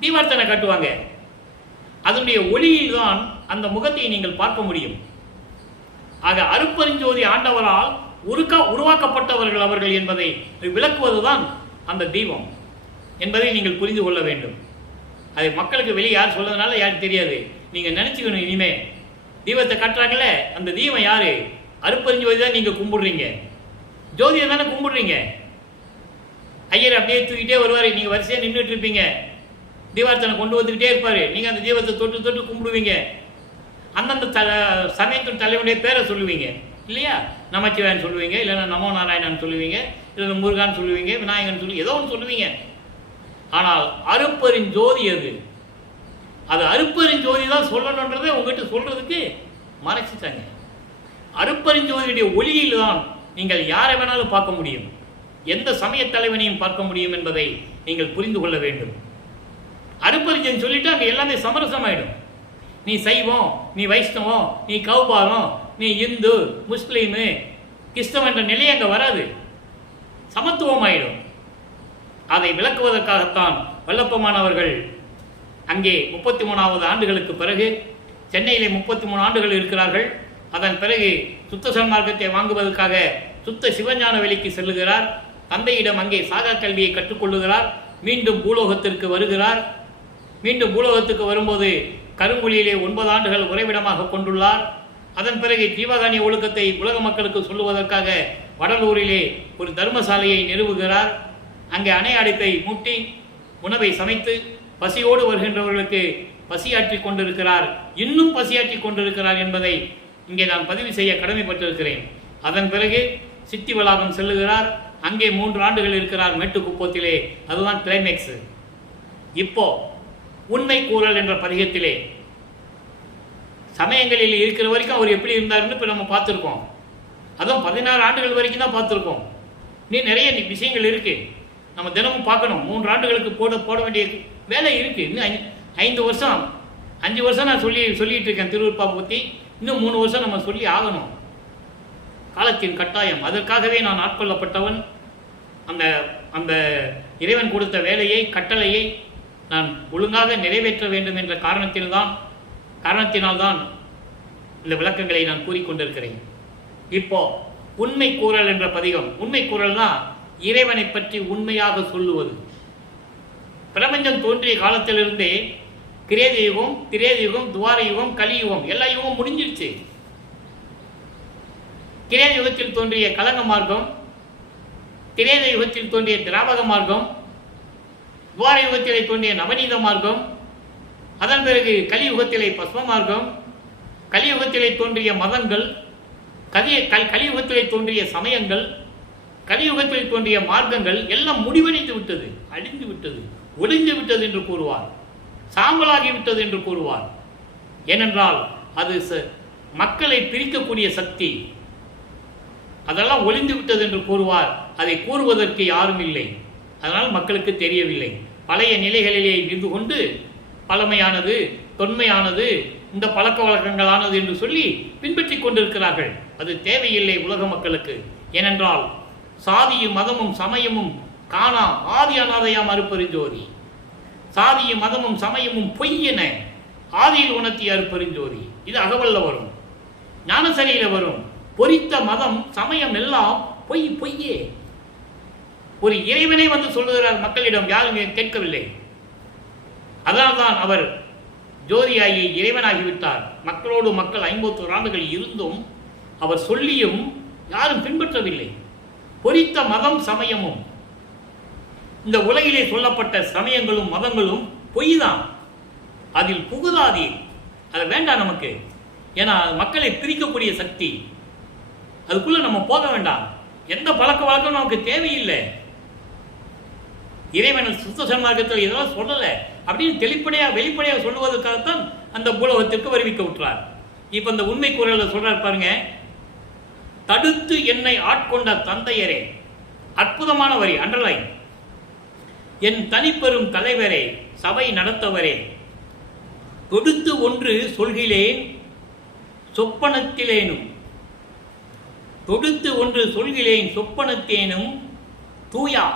தீபார்த்தனை கட்டுவாங்க. அதனுடைய ஒளியில் தான் அந்த முகத்தை நீங்கள் பார்க்க முடியும். ஆக அருட்பெருஞ்சோதி ஆண்டவரால் உருவாக்கப்பட்டவர்கள் அவர்கள் என்பதை விளக்குவதுதான் அந்த தீபம் என்பதை நீங்கள் புரிந்து கொள்ள வேண்டும். அதை மக்களுக்கு வெளியே யார் சொல்றதுனால யாருக்கு தெரியாது. நீங்கள் நினச்சிக்கணும், இனிமே தீபத்தை கட்டுறாங்களே அந்த தீபம் யாரு? அருட்பெருஞ்சோதி தான் நீங்கள் கும்பிடுறீங்க, ஜோதியை தானே கும்பிடுறீங்க. ஐயர் அப்படியே தூக்கிட்டே வருவார், நீங்கள் வரிசையாக நின்றுட்டு இருப்பீங்க, தீபார்த்தனை கொண்டு வந்துக்கிட்டே இருப்பார், நீங்கள் அந்த தீபத்தை தொட்டு தொட்டு கும்பிடுவீங்க, அந்தந்த சமயத்தின் தலைவனுடைய பேரை சொல்லுவீங்க. இல்லையா? நமச்சிவாயன் சொல்லுவீங்க, இல்லைன்னா நமோ நாராயணன் சொல்லுவீங்க, இல்லைன்னா முருகான்னு சொல்லுவீங்க, விநாயகன் சொல்லி ஏதோ ஒன்று சொல்லுவீங்க. ஆனால் அருப்பெருஞ்சோதி அது அருப்பெருஞ்சோதி தான் சொல்லணுன்றதை உங்ககிட்ட சொல்றதுக்கு மறைச்சிட்டாங்க. அருப்பெருஞ்சோதியுடைய ஒளியில் தான் நீங்கள் யாரை வேணாலும் பார்க்க முடியும், எந்த சமய தலைவனையும் பார்க்க முடியும் என்பதை நீங்கள் புரிந்து கொள்ள வேண்டும். அருப்பெருஞ்சோதி சொல்லிட்டு அங்கே எல்லாமே சமரசமாயிடும். நீ சைவம், நீ வைஷ்ணவம், நீ கௌபாரம், நீ இந்து, முஸ்லீமு, கிறிஸ்தவன் என்ற நிலை அங்கே வராது, சமத்துவம் ஆயிடும். அதை விளக்குவதற்காகத்தான் வல்லப்பமானவர்கள் அங்கே 33வது ஆண்டுகளுக்கு பிறகு சென்னையிலே 33 ஆண்டுகள் இருக்கிறார்கள். அதன் பிறகு சுத்த சன்மார்க்கத்தை வாங்குவதற்காக சுத்த சிவஞான வெளிக்கு செல்லுகிறார். தந்தையிடம் அங்கே சாகா கல்வியை கற்றுக்கொள்ளுகிறார். மீண்டும் பூலோகத்திற்கு வருகிறார். மீண்டும் பூலோகத்துக்கு வரும்போது கருங்குழியிலே 9 ஆண்டுகள் உறைவிடமாக கொண்டுள்ளார். அதன் பிறகு ஜீவகாணி ஒழுக்கத்தை உலக மக்களுக்கு சொல்லுவதற்காக வடலூரிலே ஒரு தர்மசாலையை நிறுவுகிறார். அங்கே அணை அடைப்பை மூட்டி உணவை சமைத்து பசியோடு வருகின்றவர்களுக்கு பசியாற்றி கொண்டிருக்கிறார். இன்னும் பசியாற்றி கொண்டிருக்கிறார் என்பதை இங்கே நான் பதிவு செய்ய கடமைப்பட்டிருக்கிறேன். அதன் பிறகு சித்தி வளாகம் செல்லுகிறார். அங்கே 3 ஆண்டுகள் இருக்கிறார் மேட்டுக்குப்பத்திலே. அதுதான் கிளைமேக்ஸ். இப்போ உண்மை கூறல் என்ற பதிகத்திலே சமயங்களில் இருக்கிற வரைக்கும் அவர் எப்படி இருந்தாருன்னு இப்போ நம்ம பார்த்துருக்கோம். அதுவும் 16 ஆண்டுகள் வரைக்கும் தான் பார்த்துருக்கோம். நிறைய விஷயங்கள் இருக்குது, நம்ம தினமும் பார்க்கணும். 3 ஆண்டுகளுக்கு போட வேண்டிய வேலை இருக்குது. இன்னும் 5 வருஷம் 5 வருஷம் நான் சொல்லிட்டு இருக்கேன் திருவருட்பா பற்றி. இன்னும் 3 வருஷம் நம்ம சொல்லி ஆகணும். காலத்தின் கட்டாயம். அதற்காகவே நான் ஆட்கொள்ளப்பட்டவன். அந்த அந்த இறைவன் கொடுத்த வேலையை, கட்டளையை நான் ஒழுங்காக நிறைவேற்ற வேண்டும் என்ற காரணத்தினால்தான் இந்த விளக்கங்களை நான் கூறிக்கொண்டிருக்கிறேன். இப்போ உண்மை கூறல் என்ற பதிகம். உண்மை கூறல்னா இறைவனை பற்றி உண்மையாக சொல்லுவது. பிரபஞ்சம் தோன்றிய காலத்திலிருந்தே கிரேத யுகம், திரேத யுகம், துவார யுகம், கலியுகம் எல்லா யுகம் முடிஞ்சிருச்சு. கிரேத யுகத்தில் தோன்றிய கலங்க மார்க்கம், திரேத யுகத்தில் தோன்றிய திராவக மார்க்கம், துவார யுகத்திலே தோன்றிய நவநீத மார்க்கம், அதன் பிறகு கலியுகத்திலே பஸ்ம மார்க்கம், கலியுகத்திலே தோன்றிய மதங்கள், கலியுகத்திலே தோன்றிய சமயங்கள், கலியுகத்தில் தோன்றிய மார்க்கங்கள் எல்லாம் முடிவடைந்து விட்டது, அழிந்து விட்டது, ஒளிந்து விட்டது என்று கூறுவார். சாம்பலாகிவிட்டது என்று கூறுவார். ஏனென்றால் அது மக்களை பிரிக்கக்கூடிய சக்தி. அதெல்லாம் ஒளிந்து விட்டது என்று கூறுவார். அதை கூறுவதற்கு யாரும் இல்லை. அதனால் மக்களுக்கு தெரியவில்லை. பழைய நிலைகளிலே இருந்து கொண்டு பழமையானது, தொன்மையானது, இந்த பழக்க வழக்கங்களானது என்று சொல்லி பின்பற்றி கொண்டிருக்கிறார்கள். அது தேவையில்லை உலக மக்களுக்கு. ஏனென்றால் சாதியும் மதமும் சமயமும் காணா ஆதி அநாதையாம் அருப்பெருஞ்சோதி. சாதியும் மதமும் சமயமும் பொய் என ஆதியில் உணர்த்திய அருப்பெருஞ்சோதி. இது அகவல்ல வரும், ஞானசரியில வரும். பொறித்த மதம் சமயம் எல்லாம் பொய்யே. ஒரு இறைவனை வந்து சொல்லுகிறார் மக்களிடம், யாரும் கேட்கவில்லை. அதனால்தான் அவர் ஜோதியாகி இறைவனாகிவிட்டார். மக்களோடு மக்கள் 51 ஆண்டுகள் இருந்தும் அவர் சொல்லியும் யாரும் பின்பற்றவில்லை. பொறித்த மதம் சமயமும், இந்த உலகிலே சொல்லப்பட்ட சமயங்களும் மதங்களும் பொய் தான். அதில் புகுதாதி, அது வேண்டாம் நமக்கு. ஏன்னா மக்களை பிரிக்கக்கூடிய சக்தி, அதுக்குள்ள நம்ம போக வேண்டாம். எந்த பழக்க வழக்கம் நமக்கு தேவையில்லை. இறைவன் சுத்த சன்மார்க்கத்தில் இதெல்லாம் சொல்லலை அப்படின்னு வெளிப்படையாக சொல்லுவதற்காகத்தான் அந்த பூலோகத்திற்கு வருவிக்க விட்டுறார். இப்போ இந்த உண்மை கூறல சொல்றார் பாருங்க. தடுத்து என்னை ஆட்கொண்ட தந்தையரே, அற்புதமான வரி, அண்டர்லைன். என் தனிப்பெரும் தலைவரே, சபை நடத்தவரே, தொடுத்து ஒன்று சொல்கிறேன் சொப்பனத்திலேனும், தொடுத்து ஒன்று சொல்கிறேன் சொப்பனத்தேனும் தூயா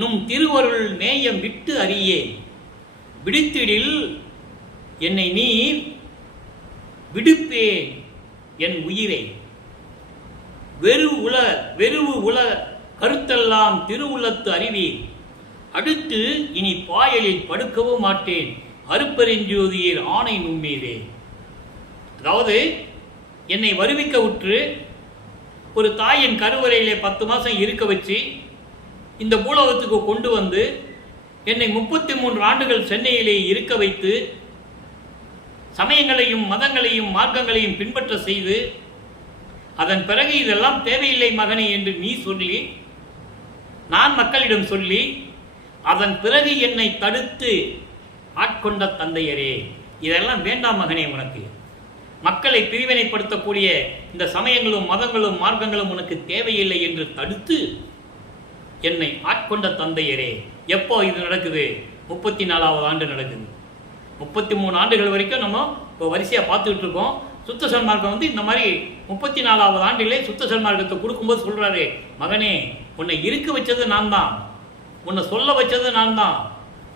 நும் திருவருள் நேயம் விட்டு அறியே, விடுத்திடில் என்னை நீர் விடுப்பேன் என் உயிரை, வெறுவு உல கருத்தெல்லாம் திருவுள்ளத்து அறிவீர், அடுத்து இனி பாயலில் படுக்கவும் மாட்டேன் அருப்பெருஞ்சோதியர் ஆணை நும்மீதே. அதாவது என்னை வருவிக்க உற்று ஒரு தாயின் கருவறையிலே 10 மாதம் இருக்க வச்சு இந்த பூலோகத்துக்கு கொண்டு வந்து என்னை 33 ஆண்டுகள் சென்னையிலே இருக்க வைத்து சமயங்களையும் மதங்களையும் மார்க்கங்களையும் பின்பற்ற செய்து அதன் பிறகு இதெல்லாம் தேவையில்லை மகனே என்று நீ சொல்லி, நான் மக்களிடம் சொல்லி, அதன் பிறகு என்னை தடுத்து ஆட்கொண்ட தந்தையரே, இதெல்லாம் வேண்டாம் மகனே, உனக்கு மக்களை பிரிவினைப்படுத்தக்கூடிய இந்த சமயங்களும் மதங்களும் மார்க்கங்களும் உனக்கு தேவையில்லை என்று தடுத்து என்னை ஆட்கொண்ட தந்தையரே. எப்போ இது நடக்குது? 34வது ஆண்டு நடக்குது. 33 ஆண்டுகள் வரைக்கும் நம்ம இப்போ வரிசையாக பார்த்துக்கிட்டு இருக்கோம். சுத்த சன்மார்க்கம் இந்த மாதிரி 34வது ஆண்டிலே சுத்த சன்மார்க்கத்தை கொடுக்கும்போது சொல்கிறாரு, மகனே, உன்னை இருக்க வச்சது நான் தான், உன்னை சொல்ல வச்சது நான் தான்,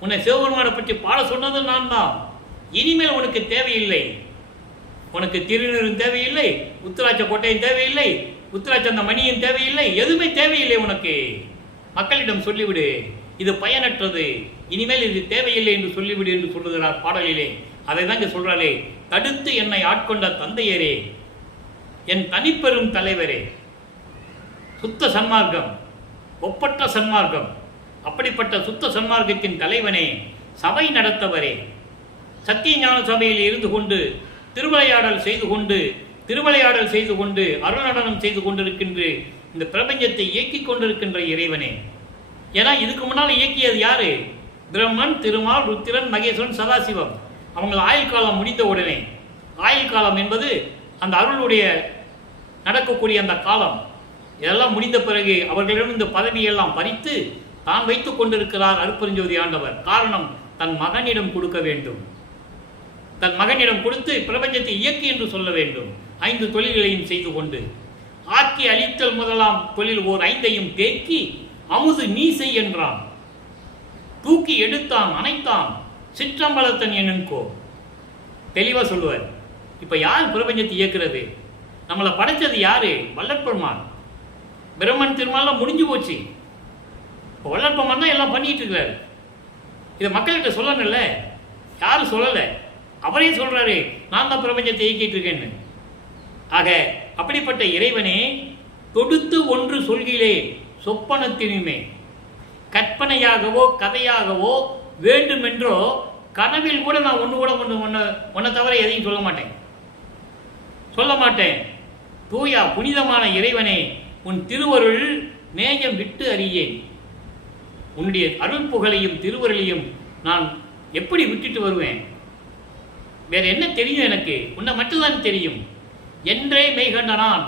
உன்னை சிவபெருமானை பற்றி பாட சொன்னது நான் தான். இனிமேல் உனக்கு தேவையில்லை, உனக்கு திருநீரும் தேவையில்லை, உத்திராட்ச கோட்டையும் தேவையில்லை, உத்திராட்ச மணியும் தேவையில்லை, எதுவுமே தேவையில்லை உனக்கு. மக்களிடம் சொல்லிவிடு, இது பயனற்றது, இனிமேல் இது தேவையில்லை என்று சொல்லிவிடு என்று சொல்லுகிறார் பாடலிலே. அதை தான் இங்கே சொல்றாரே, தடுத்து என்னை ஆட்கொண்ட தந்தையரே, என் தனிப்பெரும் தலைவரே, சுத்த சன்மார்க்கம், ஒப்பற்ற சன்மார்க்கம், அப்படிப்பட்ட சுத்த சன்மார்க்கத்தின் தலைவனே, சபை நடத்தவரே, சத்திய ஞான சபையில் இருந்து கொண்டு திருவிளையாடல் செய்து கொண்டு அருள்நடனம் செய்து கொண்டிருக்கின்ற இந்த பிரபஞ்சத்தை இயக்கிக் கொண்டிருக்கின்ற இறைவனே. ஏன்னா இதுக்கு முன்னால் இயக்கியது யாரு? பிரம்மன், திருமால், ருத்திரன், மகேஸ்வரன், சதாசிவம். அவங்க ஆயுள் காலம் முடிந்த உடனே, ஆயுள் காலம் என்பது அந்த அருளுடைய நடக்கக்கூடிய அந்த காலம், இதெல்லாம் முடிந்த பிறகு அவர்களிடம் இந்த பதவியெல்லாம் பறித்து தான் வைத்துக் கொண்டிருக்கிறார் அருட்பெருஞ்சோதி ஆண்டவர். காரணம், தன் மகனிடம் கொடுக்க வேண்டும், தன் மகனிடம் கொடுத்து பிரபஞ்சத்தை இயக்கி என்று சொல்ல வேண்டும். 5 தொழில்களையும் செய்து கொண்டு ஆக்கி அழித்தல் முதலாம் தொழில் ஓர் 5ஐயும் தேக்கி அமுது நீ செய் என்றான், தூக்கி எடுத்தான் அனைத்தான் சிற்றம்பலத்தன் என்னன்கோ. தெளிவா சொல்லுவார். இப்ப யார் பிரபஞ்சத்தை இயக்குறது? நம்மளை படைச்சது யாரு? வல்லற்பெருமான். பிரம்மன் திருமாலாம் முடிஞ்சு போச்சு. இப்போ வல்லற்பெருமான் தான் எல்லாம் பண்ணிட்டு இருக்கிறாரு. இதை மக்கள்கிட்ட சொல்லணும்ல, யாரும் சொல்லலை. அவரே சொல்றாரு, நான் தான் பிரபஞ்சத்தை இயக்கிட்டு இருக்கேன்னு. ஆக அப்படிப்பட்ட இறைவனே, தொடுத்து ஒன்று சொல்கிறே சொப்பனத்தினுமே, கற்பனையாகவோ கதையாகவோ வேண்டுமென்றோ கனவில் கூட நான் ஒன்றை தவிர எதையும் சொல்ல மாட்டேன். தூயா புனிதமான இறைவனே, உன் திருவருள் நேயம் விட்டு அறியேன். உன்னுடைய அருள் புகழையும் திருவருளையும் நான் எப்படி விட்டுட்டு வருவேன்? வேற என்ன தெரியும் எனக்கு? உன்னை மட்டும்தான் தெரியும். என்றே மெய்கண்ட நான்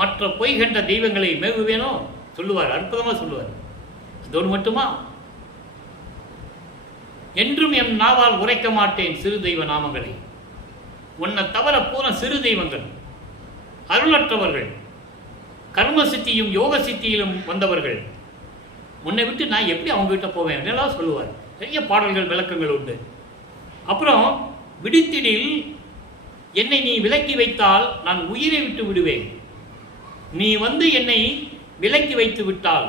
மற்ற பொய் கண்ட தெய்வங்களை மேவுவேனோ சொல்லுவார். அற்புதமாக சொல்லுவார். அதோடு மட்டுமா, என்றும் என் நாவால் உரைக்க மாட்டேன் சிறு தெய்வ நாமங்களை. உன்னை தவிர பூரா சிறு தெய்வங்கள், அருளற்றவர்கள், கர்ம சித்தியும் யோக சித்தியிலும் வந்தவர்கள். உன்னை விட்டு நான் எப்படி அவங்க கிட்ட போவேன் எல்லாம் சொல்லுவார். நிறைய பாடல்கள் விளக்கங்கள் உண்டு. அப்புறம், விடுத்திடில் என்னை நீ விலக்கி வைத்தால் நான் உயிரை விட்டு விடுவேன். நீ வந்து என்னை விலக்கி வைத்து விட்டால்,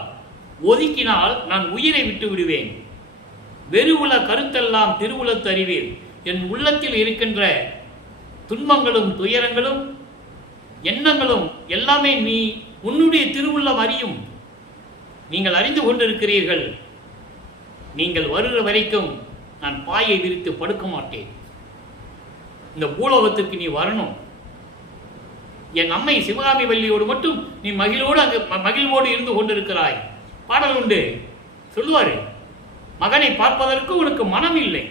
ஒதுக்கினால் நான் உயிரை விட்டு விடுவேன். வெறுவுல கருத்தெல்லாம் திருவுளத்து அறிவீர். என் உள்ளத்தில் இருக்கின்ற துன்பங்களும் துயரங்களும் எண்ணங்களும் எல்லாமே நீ உன்னுடைய திருவுள்ளம் அறியும். நீங்கள் அறிந்து கொண்டிருக்கிறீர்கள். நீங்கள் வருகிற வரைக்கும் நான் பாயை விரித்து படுக்க மாட்டேன். இந்த பூலோகத்திற்கு நீ வரணும். என் அம்மை சிவகாமி வள்ளியோடு மட்டும் நீ மகிழ்வோடு இருந்து கொண்டிருக்கிறாய். பாடல் உண்டு, சொல்லுவாரு, மகனை பார்ப்பதற்கு உனக்கு மனம் இல்லை.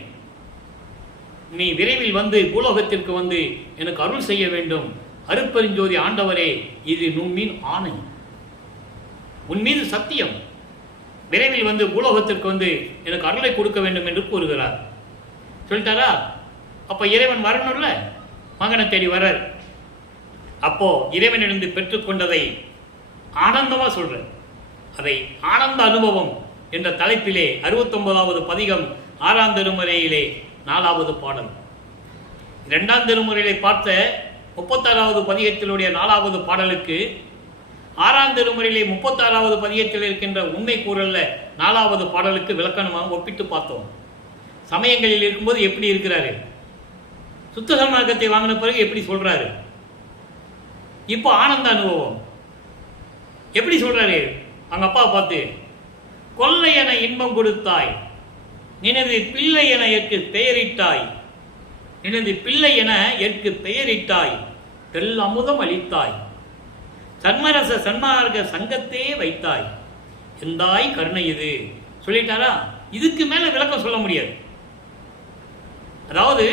நீ விரைவில் வந்து பூலோகத்திற்கு வந்து எனக்கு அருள் செய்ய வேண்டும். அருட்பெருஞ்சோதி ஆண்டவரே, இது நுண்மீன் ஆணை, உன் மீது சத்தியம். விரைவில் வந்து பூலோகத்திற்கு வந்து எனக்கு அருளை கொடுக்க வேண்டும் என்று கூறுகிறார். சொல்லிட்டாரா? அப்போ இறைவன் வரணும்ல, மகனை தேடி வர்றார். அப்போ இறைவனிலிருந்து பெற்றுக்கொண்டதை ஆனந்தமாக சொல்றார். அதை ஆனந்த அனுபவம் என்ற தலைப்பிலே 69வது பதிகம் 6ஆம் திருமுறையிலே 4வது பாடல். 2ஆம் திருமுறையிலே பார்த்த 36வது பதிகத்தினுடைய 4வது பாடலுக்கு 6ஆம் திருமுறையிலே 36வது பதிகத்தில் இருக்கின்ற உண்மை கூறல்ல 4வது பாடலுக்கு விளக்கணமாக ஒப்பிட்டு பார்த்தோம். சமயங்களில் இருக்கும்போது எப்படி இருக்கிறாரு, சுத்த சன்மார்க்கத்தை வாங்கின பிறகு எப்படி சொல்றாரு, இப்போ ஆனந்த அனுபவம் எப்படி சொல்றாரு? அவங்க அப்பா பார்த்து, கொள்ளை என இன்பம் கொடுத்தாய், நினது பிள்ளை என எற்கு பெயரிட்டாய், நினது பிள்ளை என எற்கு பெயரிட்டாய், தெல் அமுதம் அளித்தாய். சன்மரச சன்மார்க்க சங்கத்தே வைத்தாய், எந்தாய் கருணை இது சொல்லிட்டாரா? இதுக்கு மேல விளக்கம் சொல்ல முடியாது. அதாவது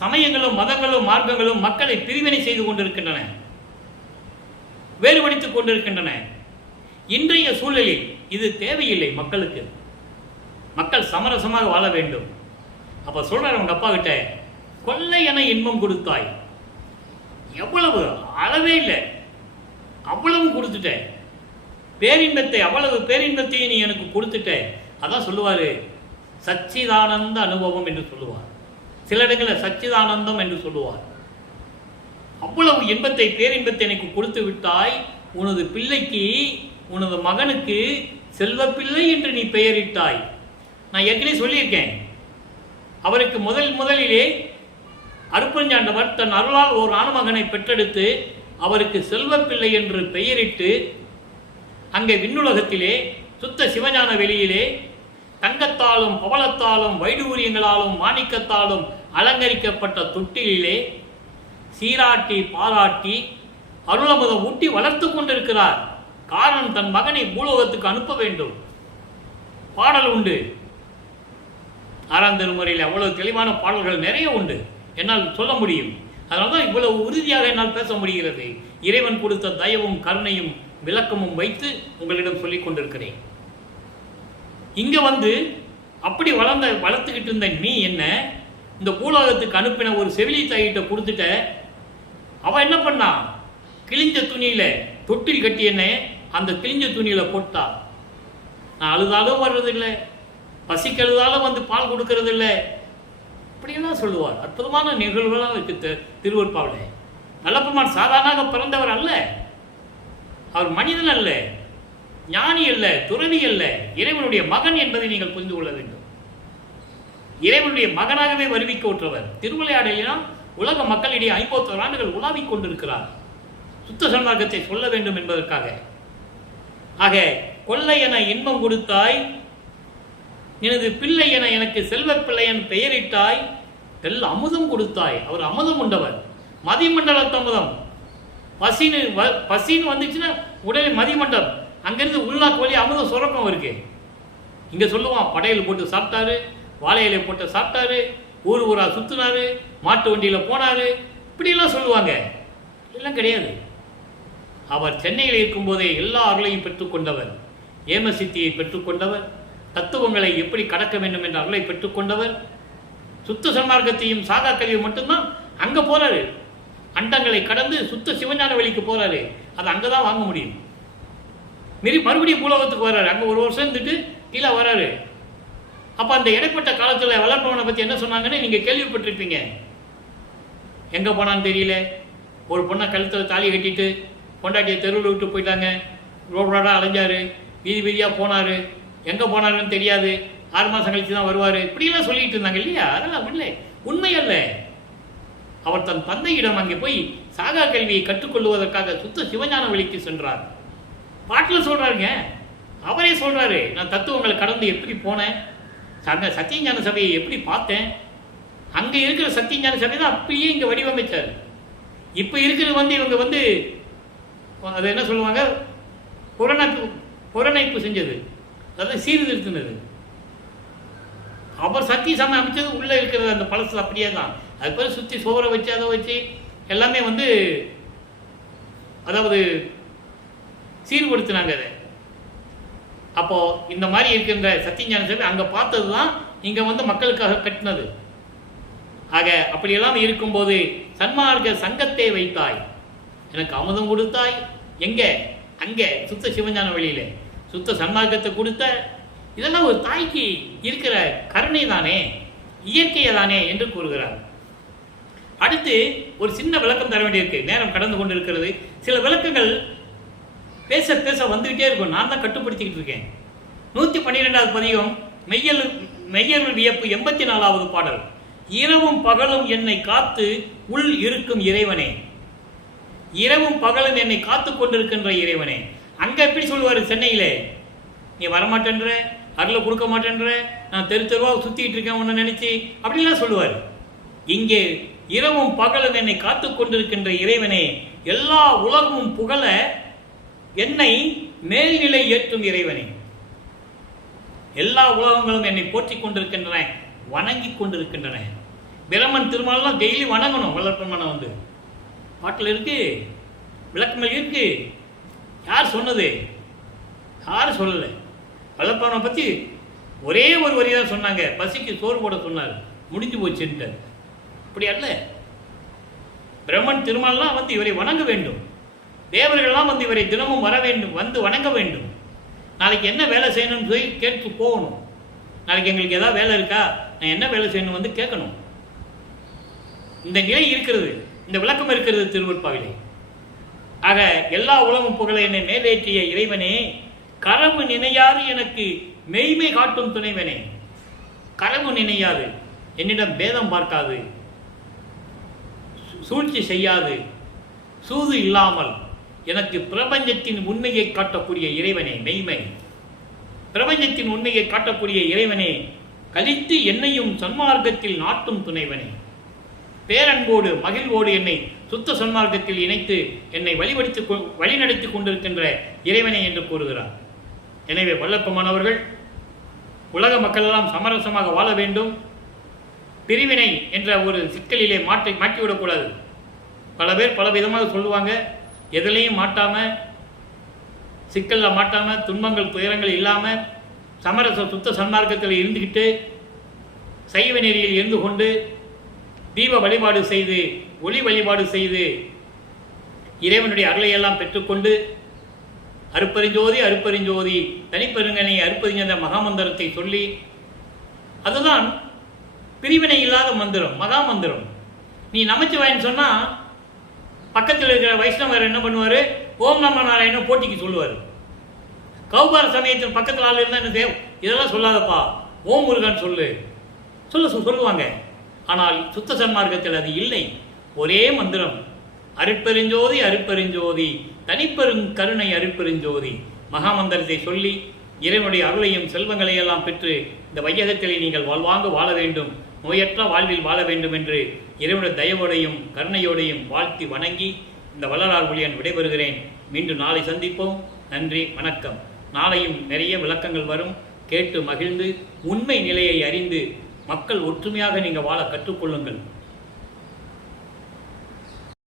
சமயங்களும் மதங்களும் மார்க்கங்களும் மக்களை பிரிவினை செய்து கொண்டிருக்கின்றன, வேறுபடுத்திக் கொண்டிருக்கின்றன. இன்றைய சூழலில் இது தேவையில்லை. மக்களுக்கு மக்கள் சமரசமாக வாழ வேண்டும். அப்ப சொல்றாரு உங்க அப்பா கிட்ட, கொள்ளை என இன்பம் கொடுத்தாய். எவ்வளவு அளவே இல்லை, அவ்வளவு கொடுத்துட்ட பேரின்பத்தை, அவ்வளவு பேரின்பத்தையும் நீ எனக்கு கொடுத்துட்ட. அதான் சொல்லுவாரு சச்சிதானந்த அனுபவம் என்று சொல்லுவார். சில இடங்களில் சச்சிதானந்தம் என்று சொல்லுவார். அவ்வளவு இன்பத்தை, பேரின்பத்தை எனக்கு கொடுத்து விட்டாய். உனது பிள்ளைக்கு, உனது மகனுக்கு செல்வப்பிள்ளை என்று நீ பெயரிட்டாய். நான் ஏற்கனவே சொல்லியிருக்கேன், அவருக்கு முதலிலே அருப்பஞ்சாண்டவர் தன் அருளால் ஒரு ஆணுமகனை பெற்றெடுத்து அவருக்கு செல்வப்பிள்ளை என்று பெயரிட்டு அங்கே விண்ணுலகத்திலே சுத்த சிவஞான வெளியிலே தங்கத்தாலும் பவளத்தாலும் வைடூரியங்களாலும் மாணிக்கத்தாலும் அலங்கரிக்கப்பட்ட தொட்டிலே சீராட்டி பாராட்டி அருளமுதம் ஊட்டி வளர்த்து கொண்டிருக்கிறார். காரணம், தன் மகனை பூலோகத்துக்கு அனுப்ப வேண்டும். பாடல் உண்டு, 6ஆம் திருமுறையில் அவ்வளவு தெளிவான பாடல்கள் நிறைய உண்டு, என்னால் சொல்ல முடியும். அதனால்தான் இவ்வளவு உறுதியாக என்னால் பேச முடிகிறது. இறைவன் கொடுத்த தயவும் கருணையும் விளக்கமும் வைத்து உங்களிடம் சொல்லிக் கொண்டிருக்கிறேன். இங்க அப்படி வளர்த்துக்கிட்டு இருந்த நீ என்ன இந்த பூலோகத்துக்கு அனுப்பின ஒரு செவிலி தாயிட்ட கொடுத்துட்ட. அவ என்ன பண்ணா, கிழிஞ்ச துணியில தொட்டில் கட்டி என்ன அந்த கிழிஞ்ச துணியில போட்டா. நான் அழுதாலும் வர்றதில்லை, பசிக்கு அழுதாலும் பால் கொடுக்கறது இல்லை, இப்படியெல்லாம் சொல்லுவார். அற்புதமான நிகழ்வுகளாக இருக்கு திருவருட்பாவில். நல்லப்பெருமான் சாதாரணமாக பிறந்தவர் அல்ல, அவர் மனிதன் அல்ல, ஞானி அல்ல, துறவி அல்ல, இறைவனுடைய மகன் என்பதை நீங்கள் புரிந்து கொள்ள வேண்டும். இறைவனுடைய மகனாகவே வருவிக்க உற்றவர். திருவிளையாடலினால் உலக மக்களிடையே 51 ஆண்டுகள் உலாவிக் கொண்டிருக்கிறார், சுத்த சன்மார்க்கத்தை சொல்ல வேண்டும் என்பதற்காக. ஆக கொள்ளை என இன்பம் கொடுத்தாய், எனது பிள்ளை என எனக்கு செல்வ பிள்ளை என பெயரிட்டாய், தெல்ல அமுதம் கொடுத்தாய். அவர் அமுதம் உண்டவர், மதிமண்டலத்து அமுதம். பசின்னு வந்துச்சுன்னா உடனே மதிமண்டலம், அங்கிருந்து உள்நாக்கு வழி அமுதம் சுரக்கம் இருக்கு. இங்க சொல்லுவான், படையல் போட்டு சாப்பிட்டாரு, வாழை இலை போட்டு சாப்பிட்டாரு, ஊர் ஊரா சுத்தினாரு, மாட்டு வண்டியில போனாரு, இப்படியெல்லாம் சொல்லுவாங்க. எல்லாம் கிடையாது. அவர் சென்னையில் இருக்கும்போதே எல்லா அருளையும் பெற்றுக்கொண்டவர், ஏமசித்தியை பெற்றுக்கொண்டவர், தத்துவங்களை எப்படி கடக்க வேண்டும் என்ற அருளை பெற்றுக்கொண்டவர், சுத்த சன்மார்க்கத்தையும் சாகா கல்வியை மட்டும்தான் அங்க போறாரு. அண்டங்களை கடந்து சுத்த சிவஞான வழிக்கு போறாரு, அது அங்கதான் வாங்க முடியும். மறுபடியும் பூலோகத்துக்கு வர்றாரு, அங்க ஒரு வருஷம் இருந்துட்டு கீழே வராரு. அப்ப அந்த இடைப்பட்ட காலத்துல வளர்ப்பவனை பத்தி என்ன சொன்னாங்கன்னு நீங்க கேள்விப்பட்டிருப்பீங்க. எங்க போனான்னு தெரியல, ஒரு பொண்ணை கழுத்துல தாலி கட்டிட்டு பொண்டாட்டியை தெருவில் விட்டு போயிட்டாங்க, ரோடா அலைஞ்சாரு, வீதி வீதியா போனாரு, எங்க போனாருன்னு தெரியாது, 6 மாசம் கழிச்சு தான் வருவாரு, இப்படியெல்லாம் சொல்லிட்டு இருந்தாங்க இல்லையா? அதெல்லாம் இல்லை, உண்மை அல்ல. அவர் தன் தந்தையிடம் அங்கே போய் சாகா கல்வியை கற்றுக்கொள்வதற்காக சுத்த சிவஞான வழிக்கு சென்றார். பாட்டில் சொல்றாருங்க, அவரே சொல்றாரு, நான் தத்துவங்களை கடந்து எப்படி போனேன், சத்தியஞான சபையை எப்படி பார்த்தேன், அங்க இருக்கிற சத்தியஞான சபை தான் அப்படியே இங்க வடிவமைச்சார். இப்ப இருக்கிறது இவங்க அது என்ன சொல்லுவாங்க, புறநைப்பு செஞ்சது, அதாவது சீர்திருத்தினது. அவர் சத்திய சமயம் அமைச்சது உள்ள இருக்கிறது அந்த பழசு அப்படியே தான். அது பேர் சுற்றி சோறை வச்சு அதை வச்சு எல்லாமே அதாவது சீர்படுத்தினாங்க அதை. அப்போ இந்த மாதிரி இருக்கின்ற சத்தியஞான சபை அங்க பார்த்தது தான் இங்க மக்களுக்காக கட்டினது. ஆக அப்படியெல்லாம் இருக்கும்போது சன்மார்க்க சங்கத்தை வைத்தாய், எனக்கு அமுதம் கொடுத்தாய். எங்க? அங்கே சுத்த சிவஞான வழியில சுத்த சன்மார்க்கத்தை கொடுத்த. இதெல்லாம் ஒரு தாய்க்கு இருக்கிற கருணை தானே, இயற்கையை தானே என்று கூறுகிறார். அடுத்து ஒரு சின்ன விளக்கம் தர வேண்டியிருக்கு, நேரம் கடந்து கொண்டிருக்கிறது. சில விளக்கங்கள் பேச பேச வந்துகிட்டே இருக்கும், நான் தான் கட்டுப்படுத்திக்கிட்டு இருக்கேன். 112வது பதிகம் மெய்யருள் வியப்பு 84வது பாடல். இரவும் பகலும் என்னை காத்து உள் இருக்கும் இறைவனே, இரவும் பகலும் என்னை காத்து கொண்டிருக்கின்ற இறைவனே. அங்க எப்படி சொல்லுவாரு, சென்னையில நீ வரமாட்டேன்ற, அருளை கொடுக்க மாட்டேன்ற, நான் தெருவா சுத்திட்டு இருக்கேன் உன்னை நினைச்சு, அப்படிலாம் சொல்லுவார். இங்கே இரவும் பகலும் என்னை காத்து கொண்டிருக்கின்ற இறைவனே, எல்லா உலகமும் புகழ என்னை மேல்நிலை ஏற்றும் இறைவனே. எல்லா உலகங்களும் என்னை போற்றிக் கொண்டிருக்கின்றன, வணங்கி கொண்டிருக்கின்றன. பிரமன் திருமாலாம் டெய்லி வணங்கணும். வல்லற்பெருமானை வந்து பாட்டில் இருக்கு, விளக்கங்கள் இருக்கு. யார் சொன்னது? யாரும் சொல்லலை. வல்லற்பெருமானை பற்றி ஒரே ஒரு வரி தான் சொன்னாங்க, பசிக்கு சோறு போட சொன்னார், முடிஞ்சு போச்சுன்ட்டு. அப்படி அல்ல. பிரம்மன் திருமாலாம் வந்து இவரை வணங்க வேண்டும். தேவர்கள்லாம் வந்து இவரை தினமும் வர வேண்டும், வந்து வணங்க வேண்டும். நாளைக்கு என்ன வேலை செய்யணும்னு சொல்லி கேட்டு போகணும். நாளைக்கு எங்களுக்கு ஏதாவது வேலை இருக்கா, நான் என்ன வேலை செய்யணும் வந்து கேட்கணும். இந்த நிலை இருக்கிறது, இந்த விளக்கம் இருக்கிறது திருவருட்பாவிலே. ஆக எல்லா உலகம் புகழ என்னை மேலேற்றிய இறைவனே, கரவு நினையாது எனக்கு மெய்மை காட்டும் துணைவனே. கரவு நினையாது, என்னிடம் பேதம் பார்க்காது, சூழ்ச்சி செய்யாது, சூது இல்லாமல் எனக்கு பிரபஞ்சத்தின் உண்மையை காட்டக்கூடிய இறைவனே, மெய்மை பிரபஞ்சத்தின் உண்மையை காட்டக்கூடிய இறைவனே, கலித்து என்னையும் சன்மார்க்கத்தில் நாட்டும் துணைவனே, பேரன்போடு மகிழ்வோடு என்னை சுத்த சன்மார்க்கத்தில் இணைத்து என்னை வழிநடத்தி கொண்டிருக்கின்ற இறைவனே என்று கூறுகிறார். எனவே வல்லப்பமானவர்கள் உலக மக்களெல்லாம் சமரசமாக வாழ வேண்டும். பிரிவினை என்ற ஒரு சிக்கலிலே மாட்டிவிடக்கூடாது. பல பேர் பல விதமாக சொல்லுவாங்க. எதுலேயும் மாட்டாமல், சிக்கலில் மாட்டாமல், துன்பங்கள் துயரங்கள் இல்லாமல் சமரச சுத்த சன்மார்க்கத்தில் இருந்துக்கிட்டு சைவ நெறியில் இருந்து கொண்டு தீப வழிபாடு செய்து ஒளி வழிபாடு செய்து இறைவனுடைய அருளையெல்லாம் பெற்றுக்கொண்டு அருப்பெருஞ்சோதி அருப்பெருஞ்சோதி தனிப்பெருங்கனை அருப்பெருஞ்ச மகாமந்திரத்தை சொல்லி, அதுதான் பிரிவினை இல்லாத மந்திரம், மகாமந்திரம். நீ நமச்சிவாயன்னு சொன்னால் பக்கத்தில் இருக்கிற வைஷ்ணவர் என்ன பண்ணுவார்? ஓம் நம நாராயணன் போட்டிக்கு சொல்லுவார். கௌபார சமயத்தில் பக்கத்தில் ஆள் இருந்தால் என்ன தேவ், இதெல்லாம் சொல்லாதப்பா, ஓம் முருகன் சொல்லுவாங்க. ஆனால் சுத்த சன்மார்க்கத்தில் அது இல்லை. ஒரே மந்திரம், அருட்பெருஞ்சோதி அருட்பெருஞ்சோதி தனிப்பெருங்கருணை அருட்பெருஞ்சோதி. மகாமந்திரத்தை சொல்லி இறைவனுடைய அருளையும் செல்வங்களையெல்லாம் பெற்று இந்த வையகத்திலே நீங்கள் வாழ்வாங்க வாழ வேண்டும், நோயற்ற வாழ்வில் வாழ வேண்டும் என்று இறைவனுடைய தயவோடையும் கருணையோடையும் வாழ்த்தி வணங்கி இந்த வள்ளலார் ஒளியன் விடைபெறுகிறேன். மீண்டும் நாளை சந்திப்போம். நன்றி, வணக்கம். நாளையும் நிறைய விளக்கங்கள் வரும். கேட்டு மகிழ்ந்து உண்மை நிலையை அறிந்து மக்கள் ஒற்றுமையாக நீங்கள் வாழ கற்றுக்கொள்ளுங்கள்.